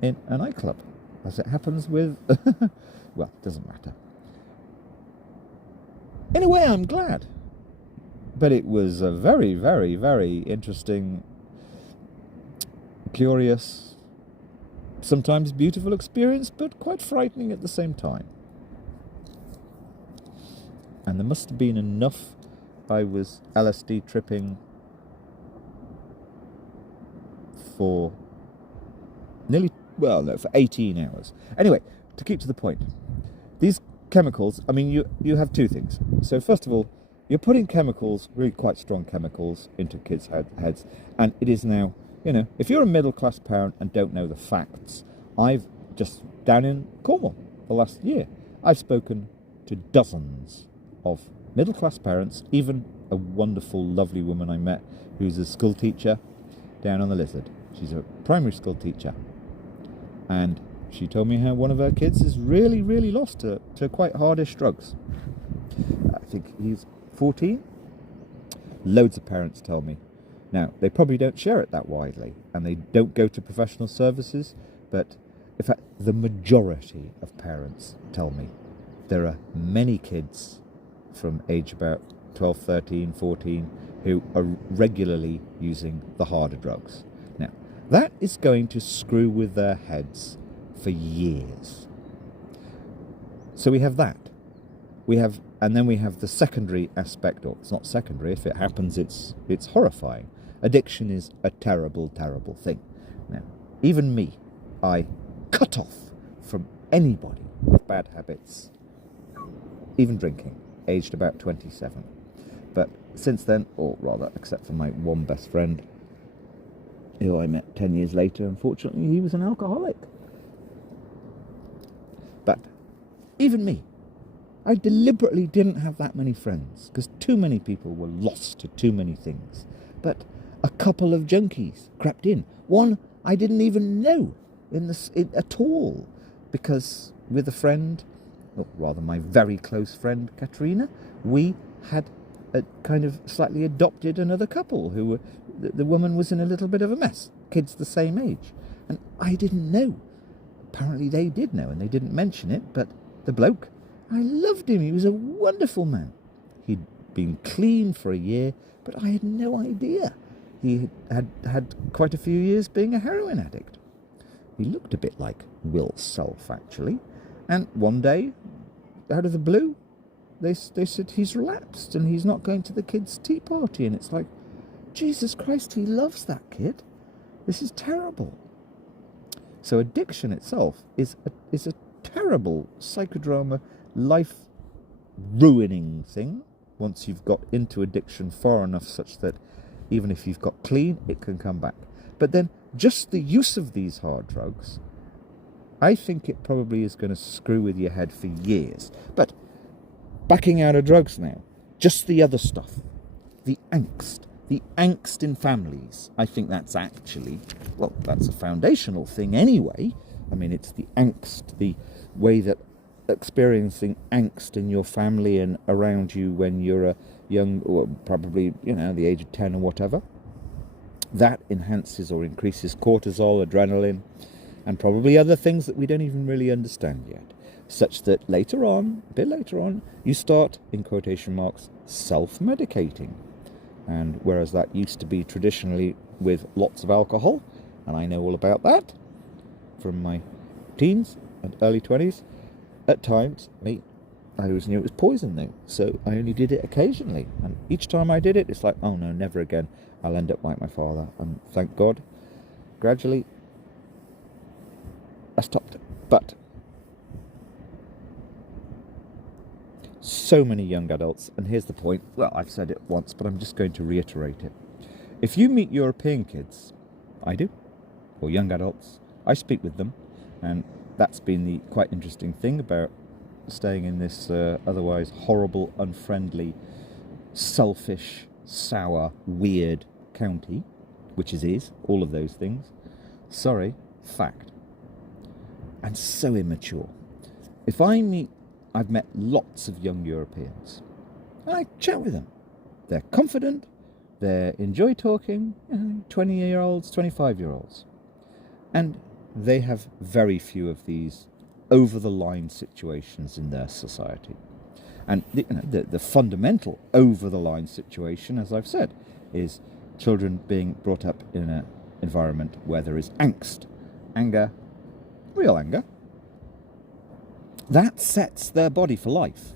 in a nightclub, as it happens with, well, it doesn't matter. Anyway, I'm glad. But it was a very, very, very interesting, curious, sometimes beautiful experience, but quite frightening at the same time. And there must have been enough. I was LSD tripping for for 18 hours. Anyway, to keep to the point, these chemicals, I mean, you have two things. So first of all, you're putting chemicals, really quite strong chemicals, into kids' heads. And it is now, if you're a middle-class parent and don't know the facts, I've just, down in Cornwall, the last year, I've spoken to dozens of middle-class parents, even a wonderful, lovely woman I met who's a school teacher down on the Lizard. She's a primary school teacher. And She told me how one of her kids is really, really lost to quite hardish drugs. I think he's 14. Loads of parents tell me. Now, they probably don't share it that widely, and they don't go to professional services, but in fact, the majority of parents tell me there are many kids from age about 12, 13, 14 who are regularly using the harder drugs. Now, that is going to screw with their heads for years. So we have that. And then we have the secondary aspect, or it's not secondary, if it happens it's horrifying. Addiction is a terrible, terrible thing. Now, even me, I cut off from anybody with bad habits, even drinking, aged about 27. But since then, or rather, except for my one best friend, who I met 10 years later, unfortunately, he was an alcoholic. But even me, I deliberately didn't have that many friends, because too many people were lost to too many things. But a couple of junkies crept in. One I didn't even know at all, because with a friend, or rather my very close friend Katerina, we had kind of slightly adopted another couple who were, the woman was in a little bit of a mess, kids the same age, and I didn't know. Apparently they did know, and they didn't mention it, but the bloke, I loved him. He was a wonderful man. He'd been clean for a year, but I had no idea. He had quite a few years being a heroin addict. He looked a bit like Will Self, actually. And one day, out of the blue, they said he's relapsed and he's not going to the kids' tea party. And it's like, Jesus Christ, he loves that kid. This is terrible. So addiction itself is a terrible psychodrama, life-ruining thing once you've got into addiction far enough such that even if you've got clean, it can come back. But then just the use of these hard drugs, I think it probably is going to screw with your head for years. But backing out of drugs now, just the other stuff, the angst in families, I think that's actually, well, that's a foundational thing anyway. I mean, it's the angst, the way that experiencing angst in your family and around you when you're a young, or probably, the age of 10 or whatever, that enhances or increases cortisol, adrenaline, and probably other things that we don't even really understand yet, such that a bit later on, you start, in quotation marks, self-medicating. And whereas that used to be traditionally with lots of alcohol, and I know all about that from my teens and early 20s, at times, I always knew it was poison though, so I only did it occasionally. And each time I did it, it's like, oh no, never again. I'll end up like my father. And thank God, gradually, I stopped it. But so many young adults, and here's the point, well, I've said it once, but I'm just going to reiterate it. If you meet European kids, I do, or young adults, I speak with them, and that's been the quite interesting thing about staying in this otherwise horrible, unfriendly, selfish, sour, weird county, which is all of those things. Sorry, fact. And so immature. I've met lots of young Europeans, and I chat with them. They're confident, they enjoy talking, 20-year-olds, 25-year-olds. And they have very few of these over-the-line situations in their society. And the fundamental over-the-line situation, as I've said, is children being brought up in an environment where there is angst, anger, real anger. That sets their body for life.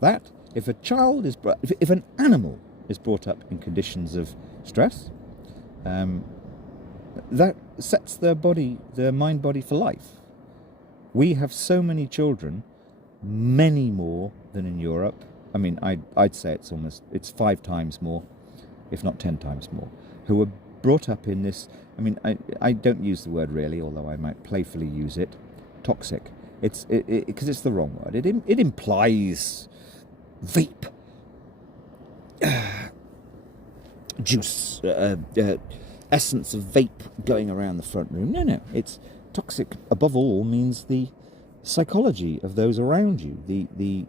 That, if an animal is brought up in conditions of stress, that sets their mind-body for life. We have so many children, many more than in Europe. I mean, I'd say it's 5 times more, if not 10 times more, who are brought up in this, I don't use the word really, although I might playfully use it, toxic. Because it's the wrong word. It implies vape, juice, essence of vape going around the front room. No, it's toxic above all means the psychology of those around you, the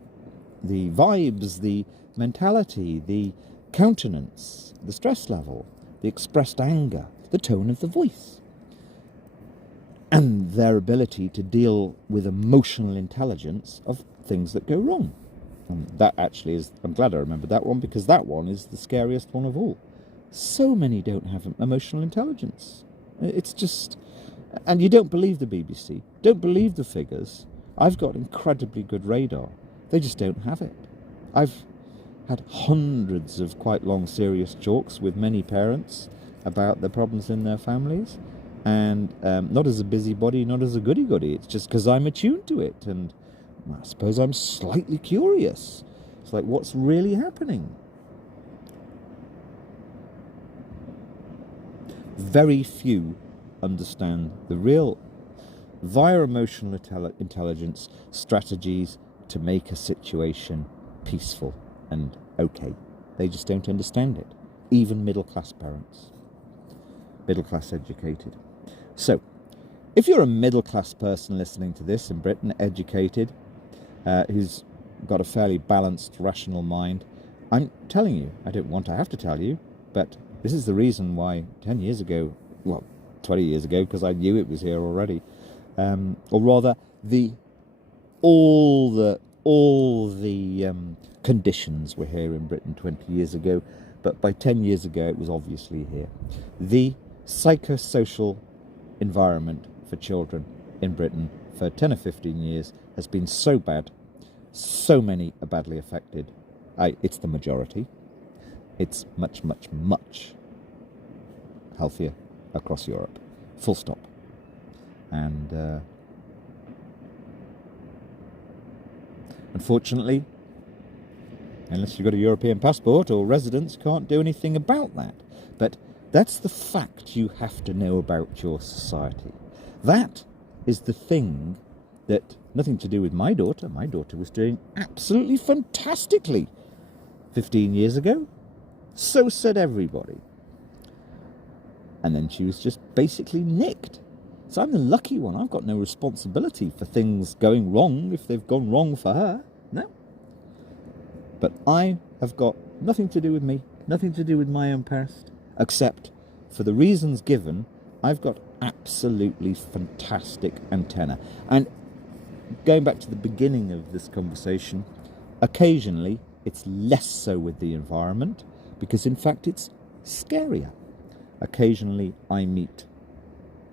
vibes, the mentality, the countenance, the stress level, the expressed anger, the tone of the voice, and their ability to deal with emotional intelligence of things that go wrong. And that actually is, I'm glad I remembered that one, because that one is the scariest one of all. So many don't have emotional intelligence. It's just, and you don't believe the BBC, don't believe the figures. I've got incredibly good radar. They just don't have it. I've had hundreds of quite long, serious talks with many parents about the problems in their families, and not as a busybody, not as a goody-goody. It's just because I'm attuned to it, and I suppose I'm slightly curious. It's like, what's really happening? Very few understand the real, via emotional intelligence, strategies to make a situation peaceful and okay. They just don't understand it. Even middle-class parents. Middle-class educated. So, if you're a middle-class person listening to this in Britain, educated, who's got a fairly balanced, rational mind, I'm telling you, I don't want to have to tell you, but this is the reason why 10 years ago, well, 20 years ago, because I knew it was here already, or rather, all the conditions were here in Britain 20 years ago, but by 10 years ago it was obviously here. The psychosocial environment for children in Britain for 10 or 15 years has been so bad, so many are badly affected. It's the majority. It's much, much, much healthier across Europe. Full stop. And unfortunately, unless you've got a European passport or residence, can't do anything about that. But that's the fact you have to know about your society. That is the thing that, nothing to do with my daughter. My daughter was doing absolutely fantastically 15 years ago. So said everybody. And then she was just basically nicked. So I'm the lucky one. I've got no responsibility for things going wrong if they've gone wrong for her. No. But I have got nothing to do with me, nothing to do with my own past, except for the reasons given, I've got absolutely fantastic antenna. And going back to the beginning of this conversation, occasionally it's less so with the environment, because in fact it's scarier. Occasionally I meet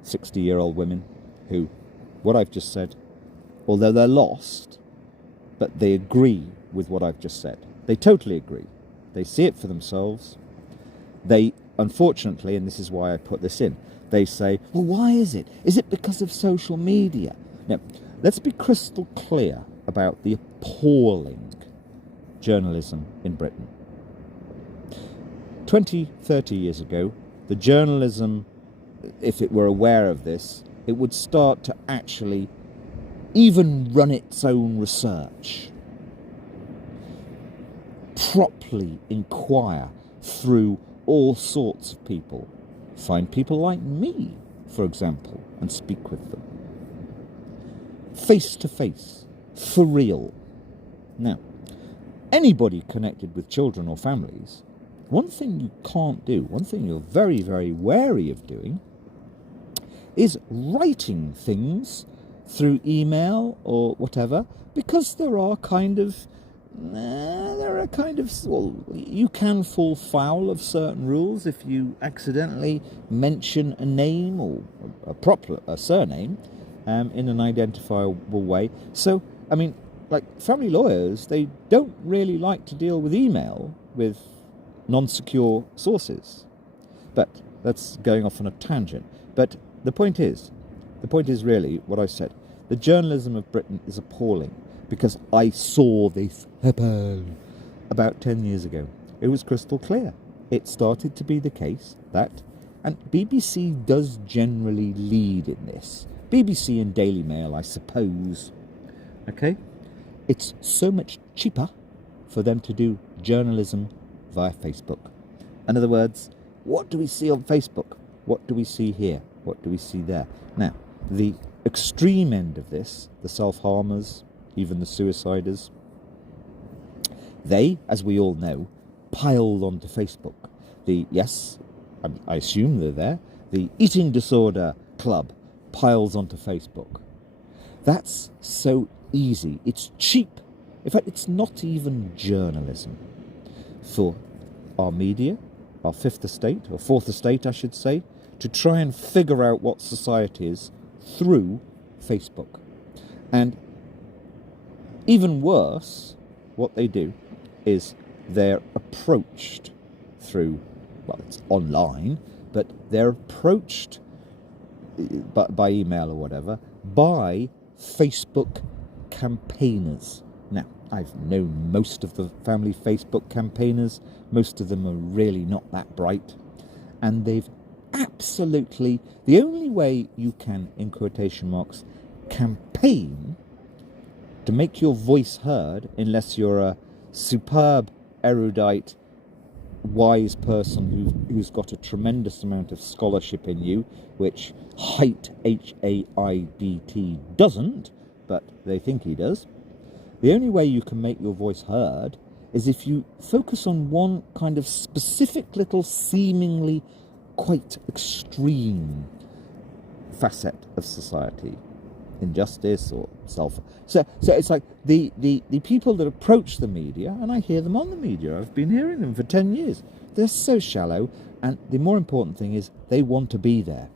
60-year-old women who, what I've just said, although they're lost, but they agree with what I've just said. They totally agree. They see it for themselves. They, unfortunately, and this is why I put this in, they say, well, why is it? Is it because of social media? Now, let's be crystal clear about the appalling journalism in Britain. 20, 30 years ago, the journalism, if it were aware of this, it would start to actually even run its own research, properly inquire through all sorts of people, find people like me, for example, and speak with them. Face to face, for real. Now, anybody connected with children or families, one thing you can't do, one thing you're very, very wary of doing, is writing things through email or whatever, because well, you can fall foul of certain rules if you accidentally mention a name or a surname in an identifiable way. So, I mean, like family lawyers, they don't really like to deal with email with non-secure sources. But that's going off on a tangent. But the point is really what I said. The journalism of Britain is appalling, because I saw this happen about 10 years ago. It was crystal clear. It started to be the case that, and BBC does generally lead in this. BBC and Daily Mail, I suppose. Okay? It's so much cheaper for them to do journalism via Facebook. In other words, what do we see on Facebook? What do we see here? What do we see there? Now, The extreme end of this, the self-harmers, even the suiciders, they, as we all know, piled onto Facebook. I assume they're there, the eating disorder club piles onto Facebook. That's so easy. It's cheap. In fact, it's not even journalism. For our media, our fifth estate, or fourth estate, I should say, to try and figure out what society is through Facebook. And even worse, what they do is they're approached through, well, it's online, but they're approached by email or whatever by Facebook campaigners. Now, I've known most of the family Facebook campaigners. Most of them are really not that bright. And they've absolutely, the only way you can, in quotation marks, campaign to make your voice heard, unless you're a superb, erudite, wise person who's got a tremendous amount of scholarship in you, which Haidt, H-A-I-D-T, doesn't, but they think he does. The only way you can make your voice heard is if you focus on one kind of specific little, seemingly quite extreme facet of society. Injustice or self. So it's like the people that approach the media, and I hear them on the media, I've been hearing them for 10 years, they're so shallow, and the more important thing is they want to be there.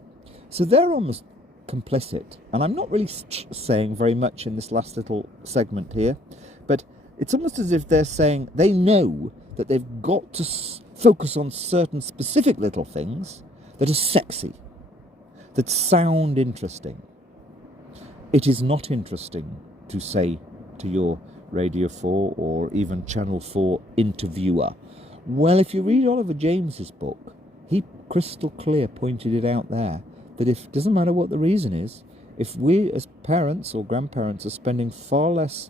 So they're almost complicit, and I'm not really saying very much in this last little segment here, but it's almost as if they're saying they know that they've got to focus on certain specific little things that are sexy, that sound interesting. It is not interesting to say to your Radio 4 or even Channel 4 interviewer, well, if you read Oliver James's book, he crystal clear pointed it out there, that if it doesn't matter what the reason is, if we as parents or grandparents are spending far less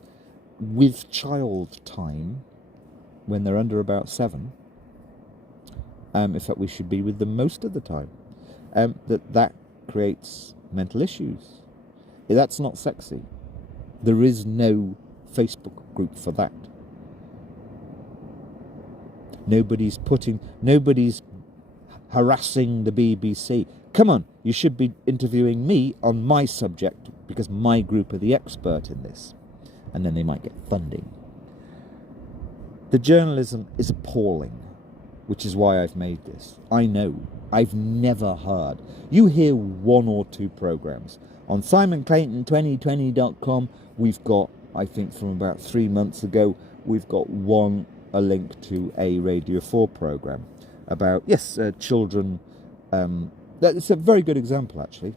with child time when they're under about 7, in fact we should be with them most of the time, that creates mental issues. That's not sexy. There is no Facebook group for that. Nobody's harassing the BBC. Come on, you should be interviewing me on my subject because my group are the expert in this. And then they might get funding. The journalism is appalling, which is why I've made this. I know. I've never heard. You hear one or two programs. On SimonClayton2020.com, we've got, I think from about 3 months ago, we've got a link to a Radio 4 program about, children. That's a very good example, actually,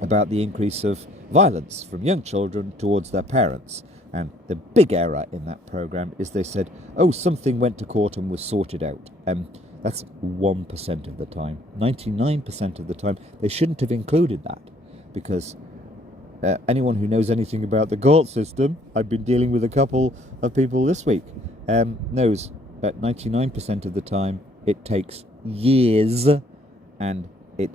about the increase of violence from young children towards their parents. And the big error in that program is they said, something went to court and was sorted out. That's 1% of the time. 99% of the time, they shouldn't have included that. Because anyone who knows anything about the court system, I've been dealing with a couple of people this week, knows that 99% of the time it takes years, and it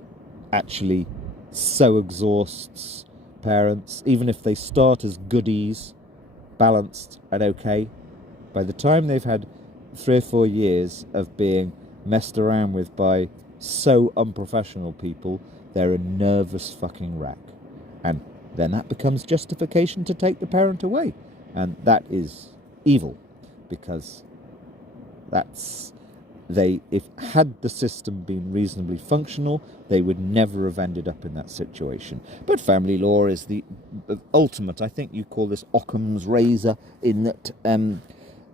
actually so exhausts parents, even if they start as goodies, balanced and okay, by the time they've had 3 or 4 years of being messed around with by so unprofessional people, they're a nervous fucking wreck. And then that becomes justification to take the parent away. And that is evil, because if had the system been reasonably functional, they would never have ended up in that situation. But family law is the ultimate, I think you call this Occam's razor, in that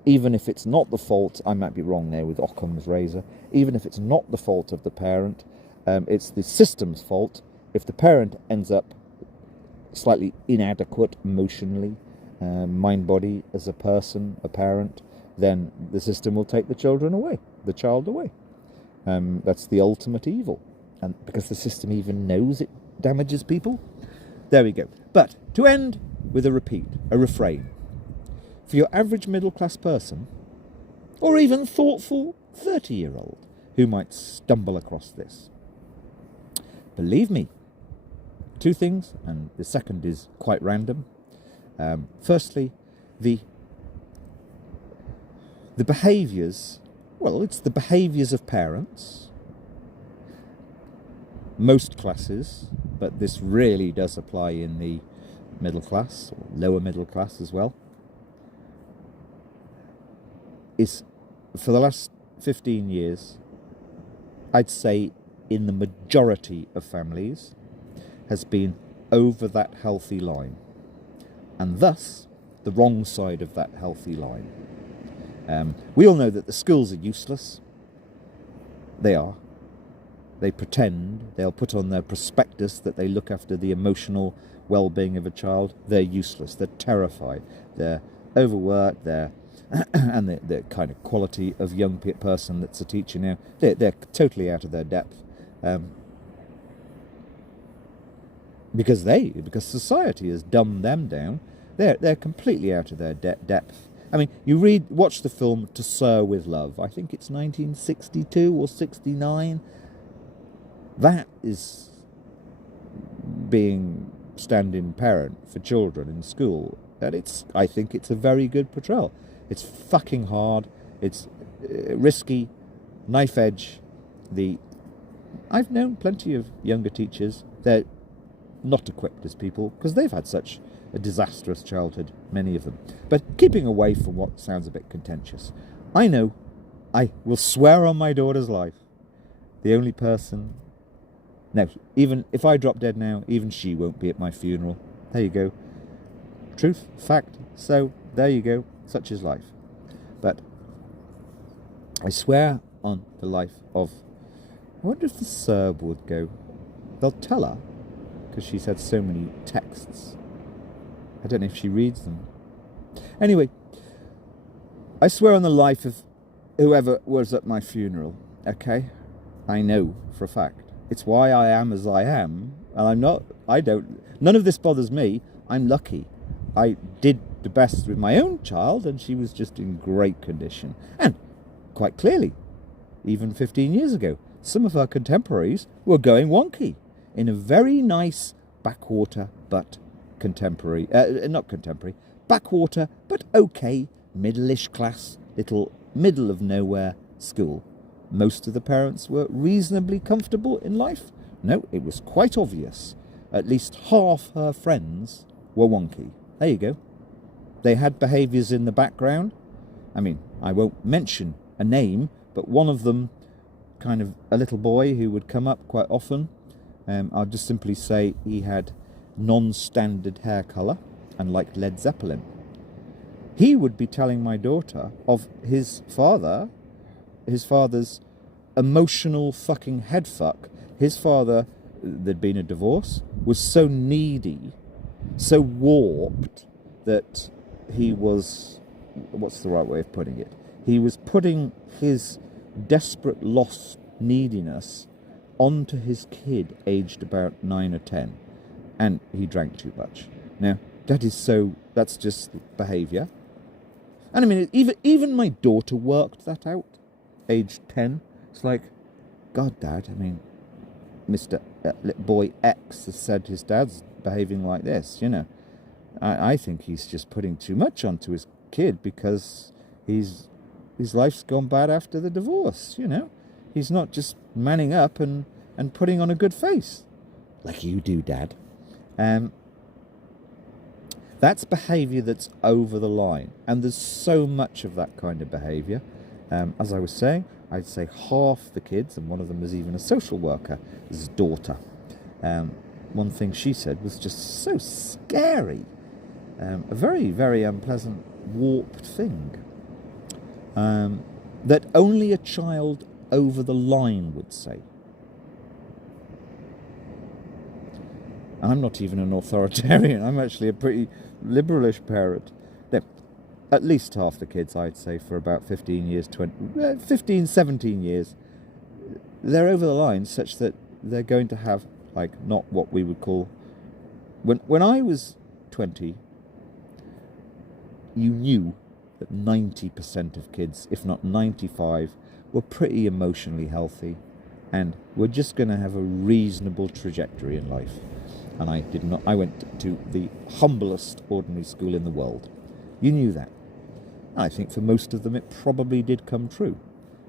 even if it's not the fault, I might be wrong there with Occam's razor, even if it's not the fault of the parent, it's the system's fault. If the parent ends up slightly inadequate emotionally, mind-body as a person, a parent, then the system will take the child away. That's the ultimate evil. And because the system even knows it damages people. There we go. But to end with a refrain. For your average middle-class person, or even thoughtful 30-year-old who might stumble across this, believe me, two things, and the second is quite random. Firstly, the behaviours, well, it's the behaviours of parents, most classes, but this really does apply in the middle class, or lower middle class as well, is for the last 15 years, I'd say in the majority of families, has been over that healthy line, and thus the wrong side of that healthy line. We all know that the schools are useless. They are. They pretend, they'll put on their prospectus that they look after the emotional well-being of a child. They're useless, they're terrified, they're overworked, and the kind of quality of young person that's a teacher now, they're totally out of their depth. Because society has dumbed them down. They're completely out of their depth. I mean, watch the film To Sir with Love. I think it's 1962 or 69. That is being stand-in parent for children in school. And I think it's a very good portrayal. It's fucking hard. It's risky, knife edge. I've known plenty of younger teachers. They're not equipped as people because they've had such a disastrous childhood, many of them. But keeping away from what sounds a bit contentious, I know, I will swear on my daughter's life, the only person... No, even if I drop dead now, even she won't be at my funeral. There you go. Truth, fact, so there you go. Such is life. But I swear on the life of... I wonder if the Serb would go. They'll tell her, because she's had so many texts. I don't know if she reads them. Anyway, I swear on the life of whoever was at my funeral, okay? I know for a fact. It's why I am as I am, and none of this bothers me. I'm lucky. I did the best with my own child, and she was just in great condition. And quite clearly, even 15 years ago, some of her contemporaries were going wonky in a very nice backwater but backwater but okay, middle-ish class, little middle of nowhere school. Most of the parents were reasonably comfortable in life. No, it was quite obvious. At least half her friends were wonky. There you go. They had behaviours in the background. I mean, I won't mention a name, but one of them, kind of a little boy who would come up quite often, I'll just simply say he had non-standard hair colour and liked Led Zeppelin. He would be telling my daughter of his father's emotional fucking headfuck. His father, there'd been a divorce, was so needy, so warped, that he was, what's the right way of putting it? He was putting his desperate lost neediness onto his kid aged about 9 or 10. And he drank too much. Now, that's just behaviour. And I mean, even my daughter worked that out, aged 10. It's like, God, Dad, I mean, Mr. Boy X has said his dad's behaving like this, you know. I think he's just putting too much onto his kid because his life's gone bad after the divorce, you know. He's not just manning up and putting on a good face, like you do, Dad. That's behaviour that's over the line, and there's so much of that kind of behaviour. As I was saying, I'd say half the kids, and one of them was even a social worker's daughter. One thing she said was just so scary. A very, very unpleasant, warped thing. That only a child over the line would say. I'm not even an authoritarian. I'm actually a pretty liberalish parent. No, at least half the kids, I'd say, for about 15 years, 15, 17 years, they're over the line such that they're going to have, like, not what we would call... When I was 20, you knew that 90% of kids, if not 95%, were pretty emotionally healthy and were just going to have a reasonable trajectory in life. And I did not. I went to the humblest ordinary school in the world. You knew that. I think for most of them it probably did come true.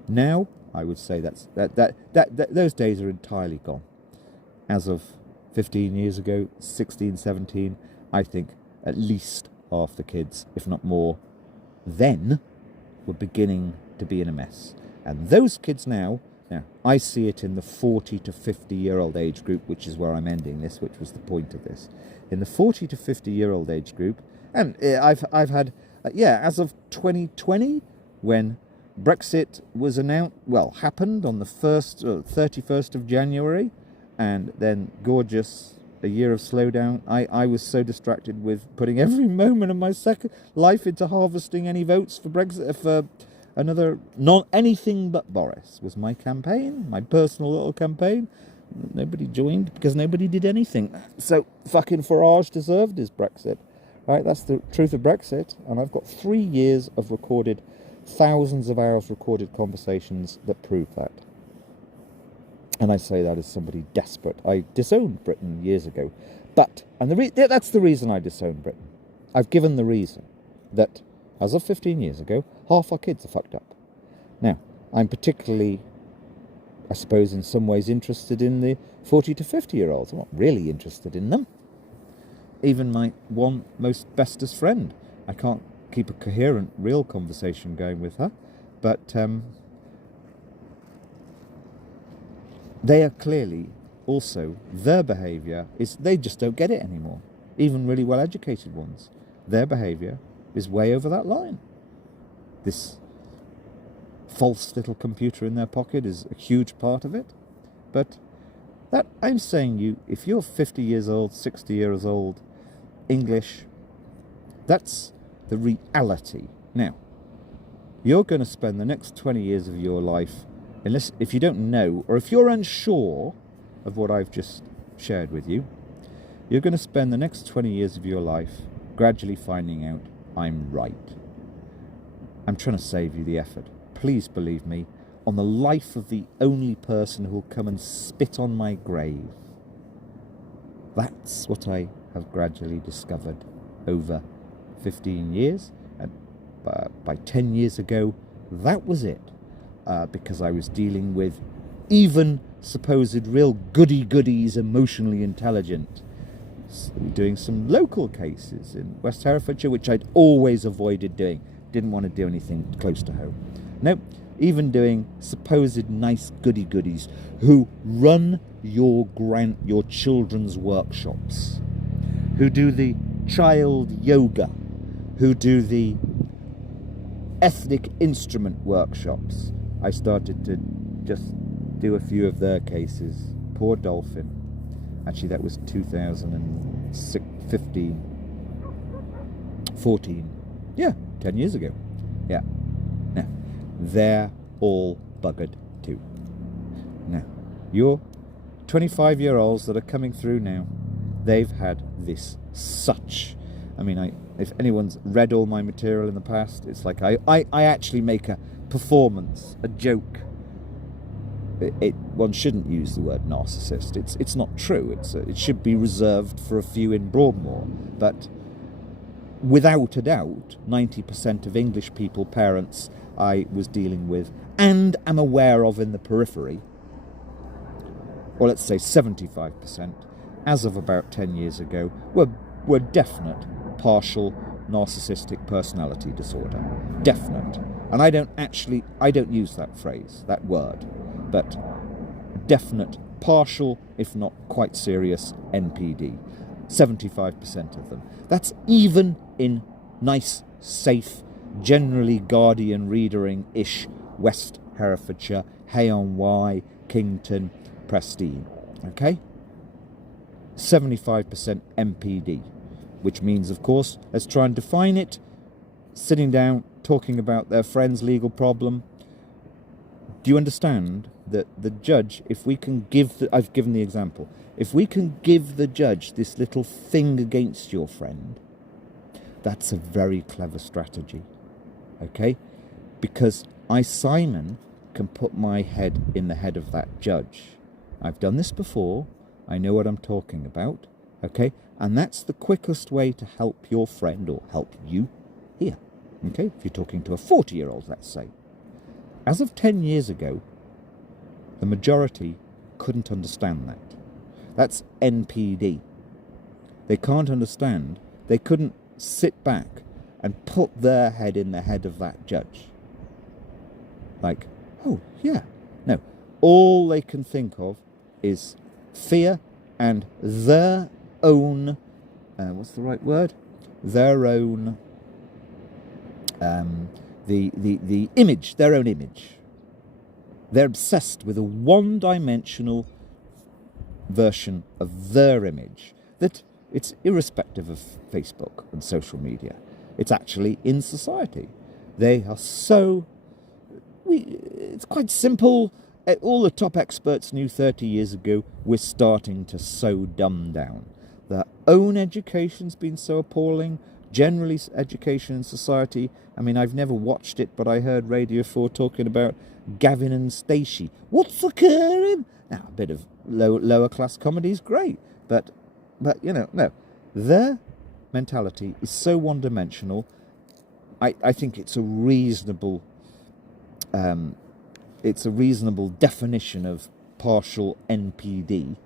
Now, I would say that those days are entirely gone. As of 15 years ago, 16, 17, I think at least half the kids, if not more, then were beginning to be in a mess. And those kids now, I see it in the 40 to 50-year-old age group, which is where I'm ending this, which was the point of this. In the 40 to 50-year-old age group, and I've had, as of 2020, when Brexit was happened on the 31st of January, and then gorgeous, a year of slowdown. I was so distracted with putting every moment of my second life into harvesting any votes for Brexit, for another, anything but Boris was my campaign, my personal little campaign. Nobody joined because nobody did anything. So fucking Farage deserved his Brexit. Right, that's the truth of Brexit. And I've got 3 years of recorded, thousands of hours recorded conversations that prove that. And I say that as somebody desperate. I disowned Britain years ago. And that's the reason I disowned Britain. I've given the reason that, as of 15 years ago, half our kids are fucked up. Now, I'm particularly, I suppose, in some ways interested in the 40 to 50-year-olds. I'm not really interested in them. Even my one most bestest friend. I can't keep a coherent, real conversation going with her. But they are clearly also, their behaviour is, they just don't get it anymore. Even really well-educated ones. Their behaviour is way over that line. This false little computer in their pocket is a huge part of it. But that, I'm saying if you're 50 years old, 60 years old, English, that's the reality. Now, you're going to spend the next 20 years of your life, if you don't know, or if you're unsure of what I've just shared with you, you're going to spend the next 20 years of your life gradually finding out I'm right. I'm trying to save you the effort. Please believe me, on the life of the only person who'll come and spit on my grave. That's what I have gradually discovered over 15 years. And by 10 years ago, that was it. Because I was dealing with even supposed real goody-goodies, emotionally intelligent, doing some local cases in West Herefordshire, which I'd always avoided doing. Didn't want to do anything close to home. Nope, even doing supposed nice goody-goodies who run your children's workshops, who do the child yoga, who do the ethnic instrument workshops. I started to just do a few of their cases. Poor Dolphin. Actually, that was 2015, 14. Yeah, 10 years ago. Yeah. Now, they're all buggered too. Now, your 25-year-olds that are coming through now, they've had this such... I mean, if anyone's read all my material in the past, it's like I actually make a performance, a joke. One shouldn't use the word narcissist. It's not true. It should be reserved for a few in Broadmoor. But without a doubt, 90% of English people, parents I was dealing with and am aware of in the periphery, or let's say 75%, as of about 10 years ago, were definite partial narcissistic personality disorder. Definite. And I don't use that phrase, that word, but definite, partial, if not quite serious, NPD. 75% of them. That's even in nice, safe, generally Guardian readering-ish West Herefordshire, Hay-on-Wye, Kington, Prestine. Okay? 75% NPD. Which means, of course, let's try and define it. Sitting down, talking about their friend's legal problem. Do you understand that the judge, if we can I've given the example, if we can give the judge this little thing against your friend, that's a very clever strategy, okay? Because I, Simon, can put my head in the head of that judge. I've done this before. I know what I'm talking about. Okay? And that's the quickest way to help your friend or help you here. Okay? If you're talking to a 40-year-old, let's say. As of 10 years ago, the majority couldn't understand that. That's NPD. They can't understand. They couldn't sit back and put their head in the head of that judge. Like, oh, yeah. No. All they can think of is fear and their own, what's the right word? Their own, the image, their own image. They're obsessed with a one-dimensional version of their image that it's irrespective of Facebook and social media. It's actually in society. They are so... it's quite simple. All the top experts knew 30 years ago, we're starting to so dumb down. Their own education's been so appalling. Generally, education in society, I mean, I've never watched it, but I heard Radio 4 talking about Gavin and Stacey. What's occurring? Now, a bit of lower class comedy is great, but you know, no. Their mentality is so one-dimensional. I think it's a reasonable definition of partial NPD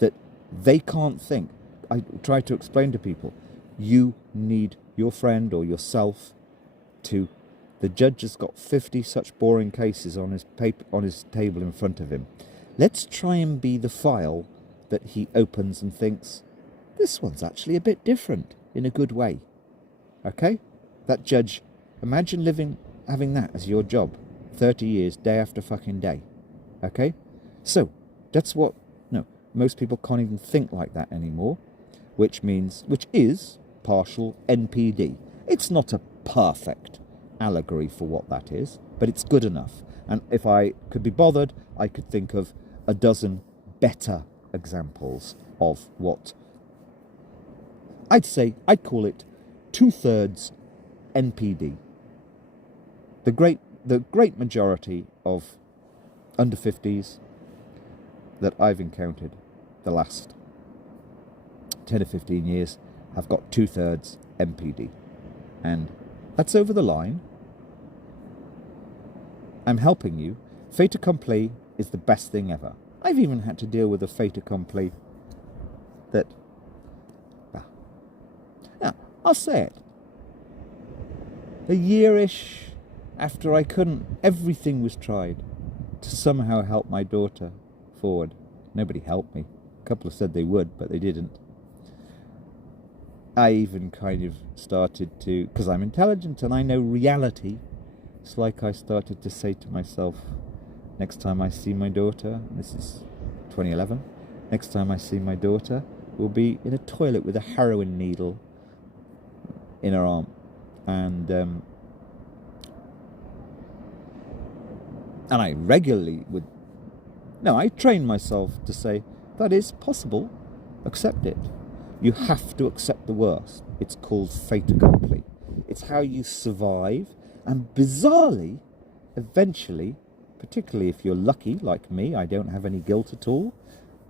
that they can't think. I try to explain to people, you need your friend or yourself to... The judge has got 50 such boring cases on his table in front of him. Let's try and be the file that he opens and thinks, this one's actually a bit different in a good way. Okay? That judge, imagine having that as your job, 30 years, day after fucking day. Okay? So, that's what... No, most people can't even think like that anymore, which is partial NPD. It's not a perfect allegory for what that is, but it's good enough. And if I could be bothered, I could think of a dozen better examples of what I'd call it 2/3 NPD. The great majority of under 50s that I've encountered the last 10 or 15 years have got 2/3 NPD. And that's over the line. I'm helping you. Fait accompli is the best thing ever. I've even had to deal with a fait accompli that... Now, I'll say it. A year-ish after everything was tried to somehow help my daughter forward. Nobody helped me. A couple have said they would, but they didn't. I even kind of started to, because I'm intelligent and I know reality, it's like I started to say to myself, next time I see my daughter, this is 2011, next time I see my daughter, we'll be in a toilet with a heroin needle in her arm. And I regularly would... No, I train myself to say, that is possible, accept it. You have to accept the worst. It's called fait accompli. It's how you survive, and bizarrely, eventually, particularly if you're lucky, like me, I don't have any guilt at all.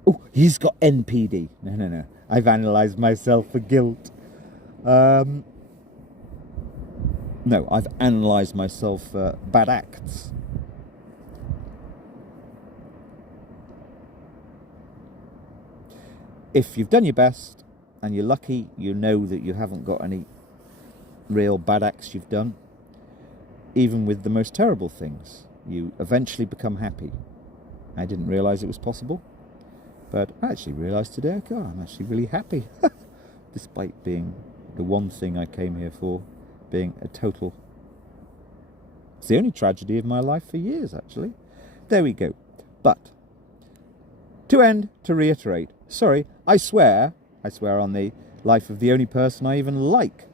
Oh, he's got NPD. No. I've analysed myself for guilt. No, I've analysed myself for bad acts. If you've done your best and you're lucky, you know that you haven't got any real bad acts you've done. Even with the most terrible things, you eventually become happy. I didn't realise it was possible, but I actually realised today, I'm actually really happy, despite being the one thing I came here for, being a total... It's the only tragedy of my life for years, actually. There we go. But, to reiterate, sorry, I swear on the life of the only person I even like,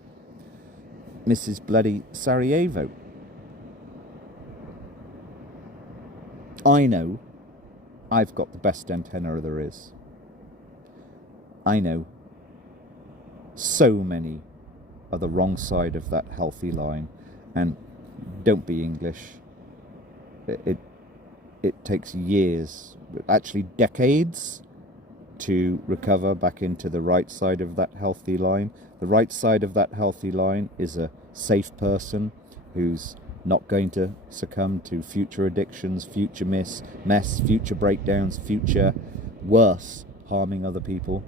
Mrs. Bloody Sarajevo. I know I've got the best antenna there is. I know so many are the wrong side of that healthy line, and don't be English. It takes years, actually decades, to recover back into the right side of that healthy line. The right side of that healthy line is a safe person who's not going to succumb to future addictions, future mess, future breakdowns, future worse harming other people.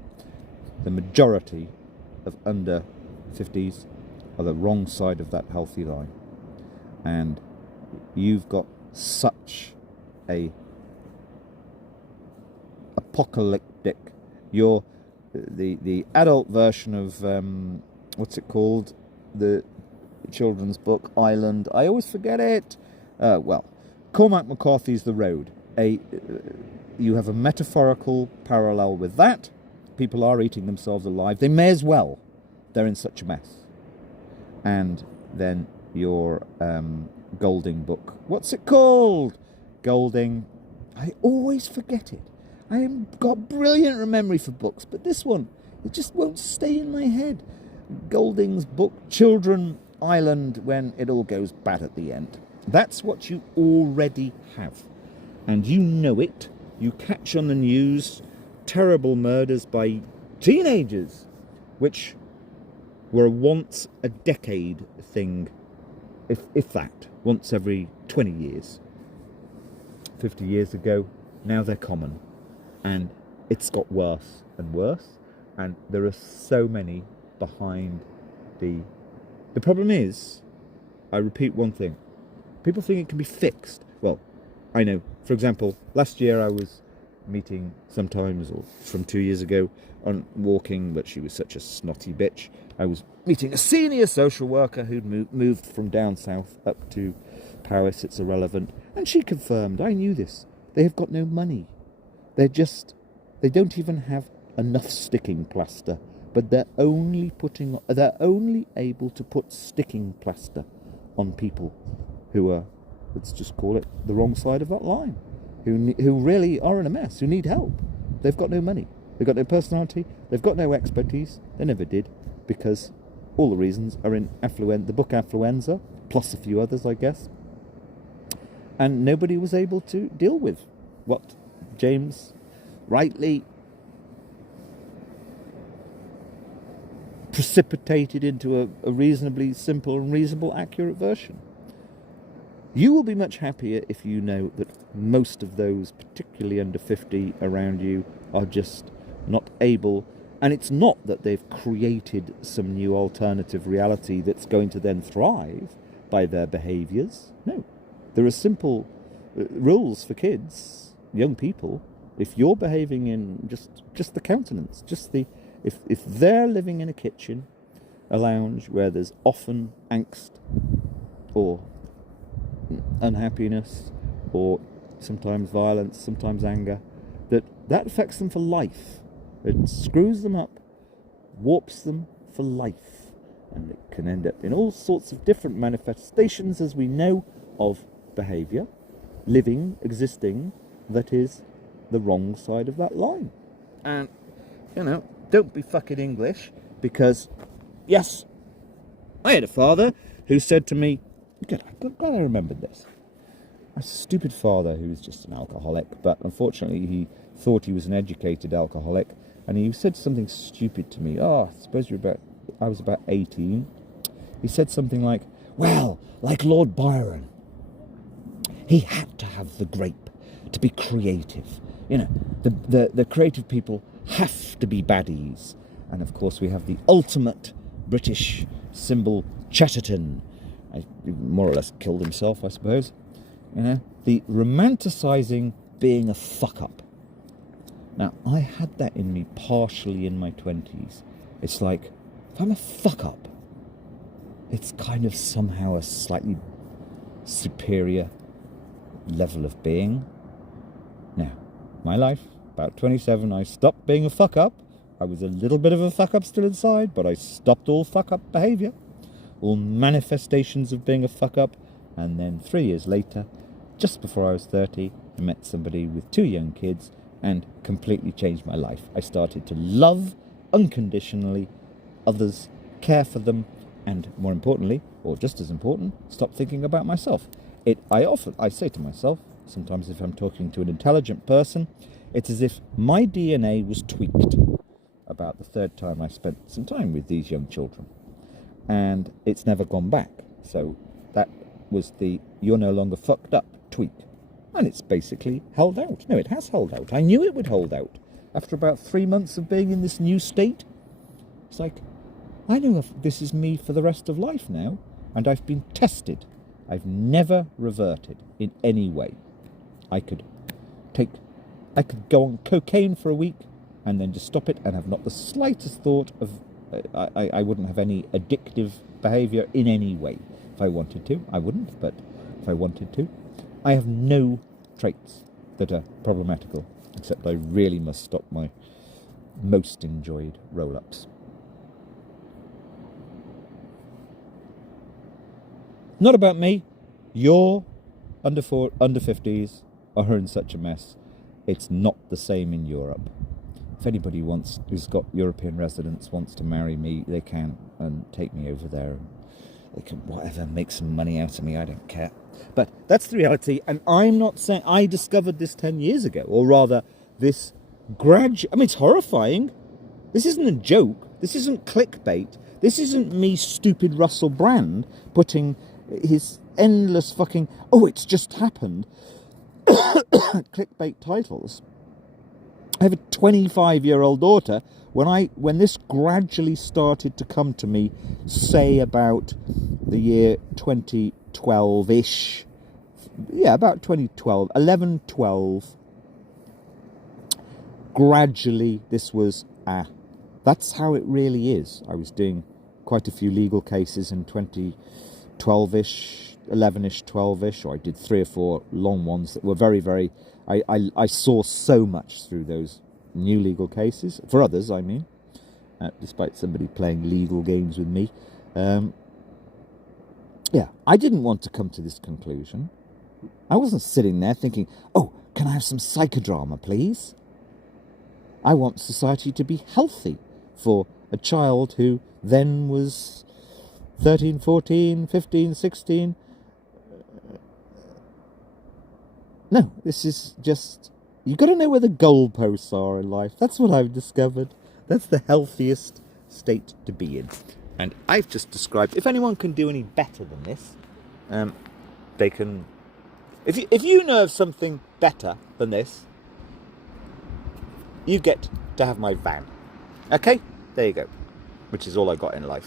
The majority of under 50s are the wrong side of that healthy line. And you've got such a apocalyptic, you're the adult version of what's it called, the children's book Island, I always forget it, well, Cormac McCarthy's The Road. You have a metaphorical parallel with that. People are eating themselves alive, they may as well, they're in such a mess. And then your Golding book, what's it called? Golding, I always forget it. I have got brilliant memory for books, but this one, it just won't stay in my head. Golding's book, Children Island, when it all goes bad at the end. That's what you already have. And you know it. You catch on the news terrible murders by teenagers, which were a once a decade thing, if that, once every 20 years. 50 years ago, now they're common. And it's got worse and worse, and there are so many behind the problem is, I repeat one thing, people think it can be fixed. Well, I know, for example, last year I was meeting sometimes, or from 2 years ago, on walking, but she was such a snotty bitch, I was meeting a senior social worker who'd moved from down south up to Paris, it's irrelevant, and she confirmed, I knew this, they have got no money. They don't even have enough sticking plaster, but they're only able to put sticking plaster on people who are, let's just call it, the wrong side of that line, who really are in a mess, who need help. They've got no money, they've got no personality, they've got no expertise, they never did, because all the reasons are in the book Affluenza, plus a few others, I guess. And nobody was able to deal with what James rightly precipitated into a reasonably simple and reasonable, accurate version. You will be much happier if you know that most of those, particularly under 50 around you, are just not able, and it's not that they've created some new alternative reality that's going to then thrive by their behaviours. No. There are simple rules for kids, young people. If you're behaving in just the countenance, if they're living in a kitchen, a lounge where there's often angst or unhappiness or sometimes violence, sometimes anger, that affects them for life. It screws them up, warps them for life, and it can end up in all sorts of different manifestations, as we know, of behaviour, living, existing, that is the wrong side of that line. And, don't be fucking English, because, yes, I had a father who said to me, God, I remembered this. A stupid father who was just an alcoholic, but unfortunately he thought he was an educated alcoholic, and he said something stupid to me. I suppose I was about 18. He said something like, well, like Lord Byron, he had to have the grape to be creative. The creative people have to be baddies. And of course we have the ultimate British symbol, Chesterton. He more or less killed himself, I suppose. The romanticising being a fuck-up. Now, I had that in me partially in my 20s. It's like, if I'm a fuck-up, it's kind of somehow a slightly superior level of being. Now, my life, about 27, I stopped being a fuck-up. I was a little bit of a fuck-up still inside, but I stopped all fuck-up behaviour, all manifestations of being a fuck-up, and then 3 years later, just before I was 30, I met somebody with 2 young kids and completely changed my life. I started to love unconditionally others, care for them, and more importantly, or just as important, stop thinking about myself. I say to myself, sometimes if I'm talking to an intelligent person, It's as if my DNA was tweaked about the third time I spent some time with these young children. And it's never gone back. So that was the "you're no longer fucked up" tweak. And it's basically held out. No, it has held out. I knew it would hold out. After about 3 months of being in this new state, it's like, I know if this is me for the rest of life now. And I've been tested. I've never reverted in any way. I could go on cocaine for a week and then just stop it and have not the slightest thought of, I wouldn't have any addictive behaviour in any way. If I wanted to, I wouldn't, but if I wanted to. I have no traits that are problematical, except I really must stop my most enjoyed roll-ups. Not about me. Your under 50s are in such a mess. It's not the same in Europe. If anybody who's got European residence wants to marry me, they can, and take me over there. They can, whatever, make some money out of me, I don't care. But that's the reality, and I'm not saying I discovered this 10 years ago, or rather, this it's horrifying. This isn't a joke. This isn't clickbait. This isn't me, stupid Russell Brand, putting his endless fucking, "oh, it's just happened," clickbait titles. I have a 25-year-old daughter. When this gradually started to come to me, say about the year 2012-ish, about 2012, 11, 12, gradually this was, that's how it really is. I was doing quite a few legal cases in 2012-ish, 11-ish, 12-ish, or I did 3 or 4 long ones that were very, very, I saw so much through those new legal cases, for others I mean, despite somebody playing legal games with me. I didn't want to come to this conclusion. I wasn't sitting there thinking, "oh, can I have some psychodrama, please?" I want society to be healthy for a child who then was 13, 14, 15, 16. No, this is just, you've got to know where the goalposts are in life. That's what I've discovered. That's the healthiest state to be in. And I've just described, if anyone can do any better than this, they can, if you know of something better than this, you get to have my van. Okay? There you go. Which is all I got in life.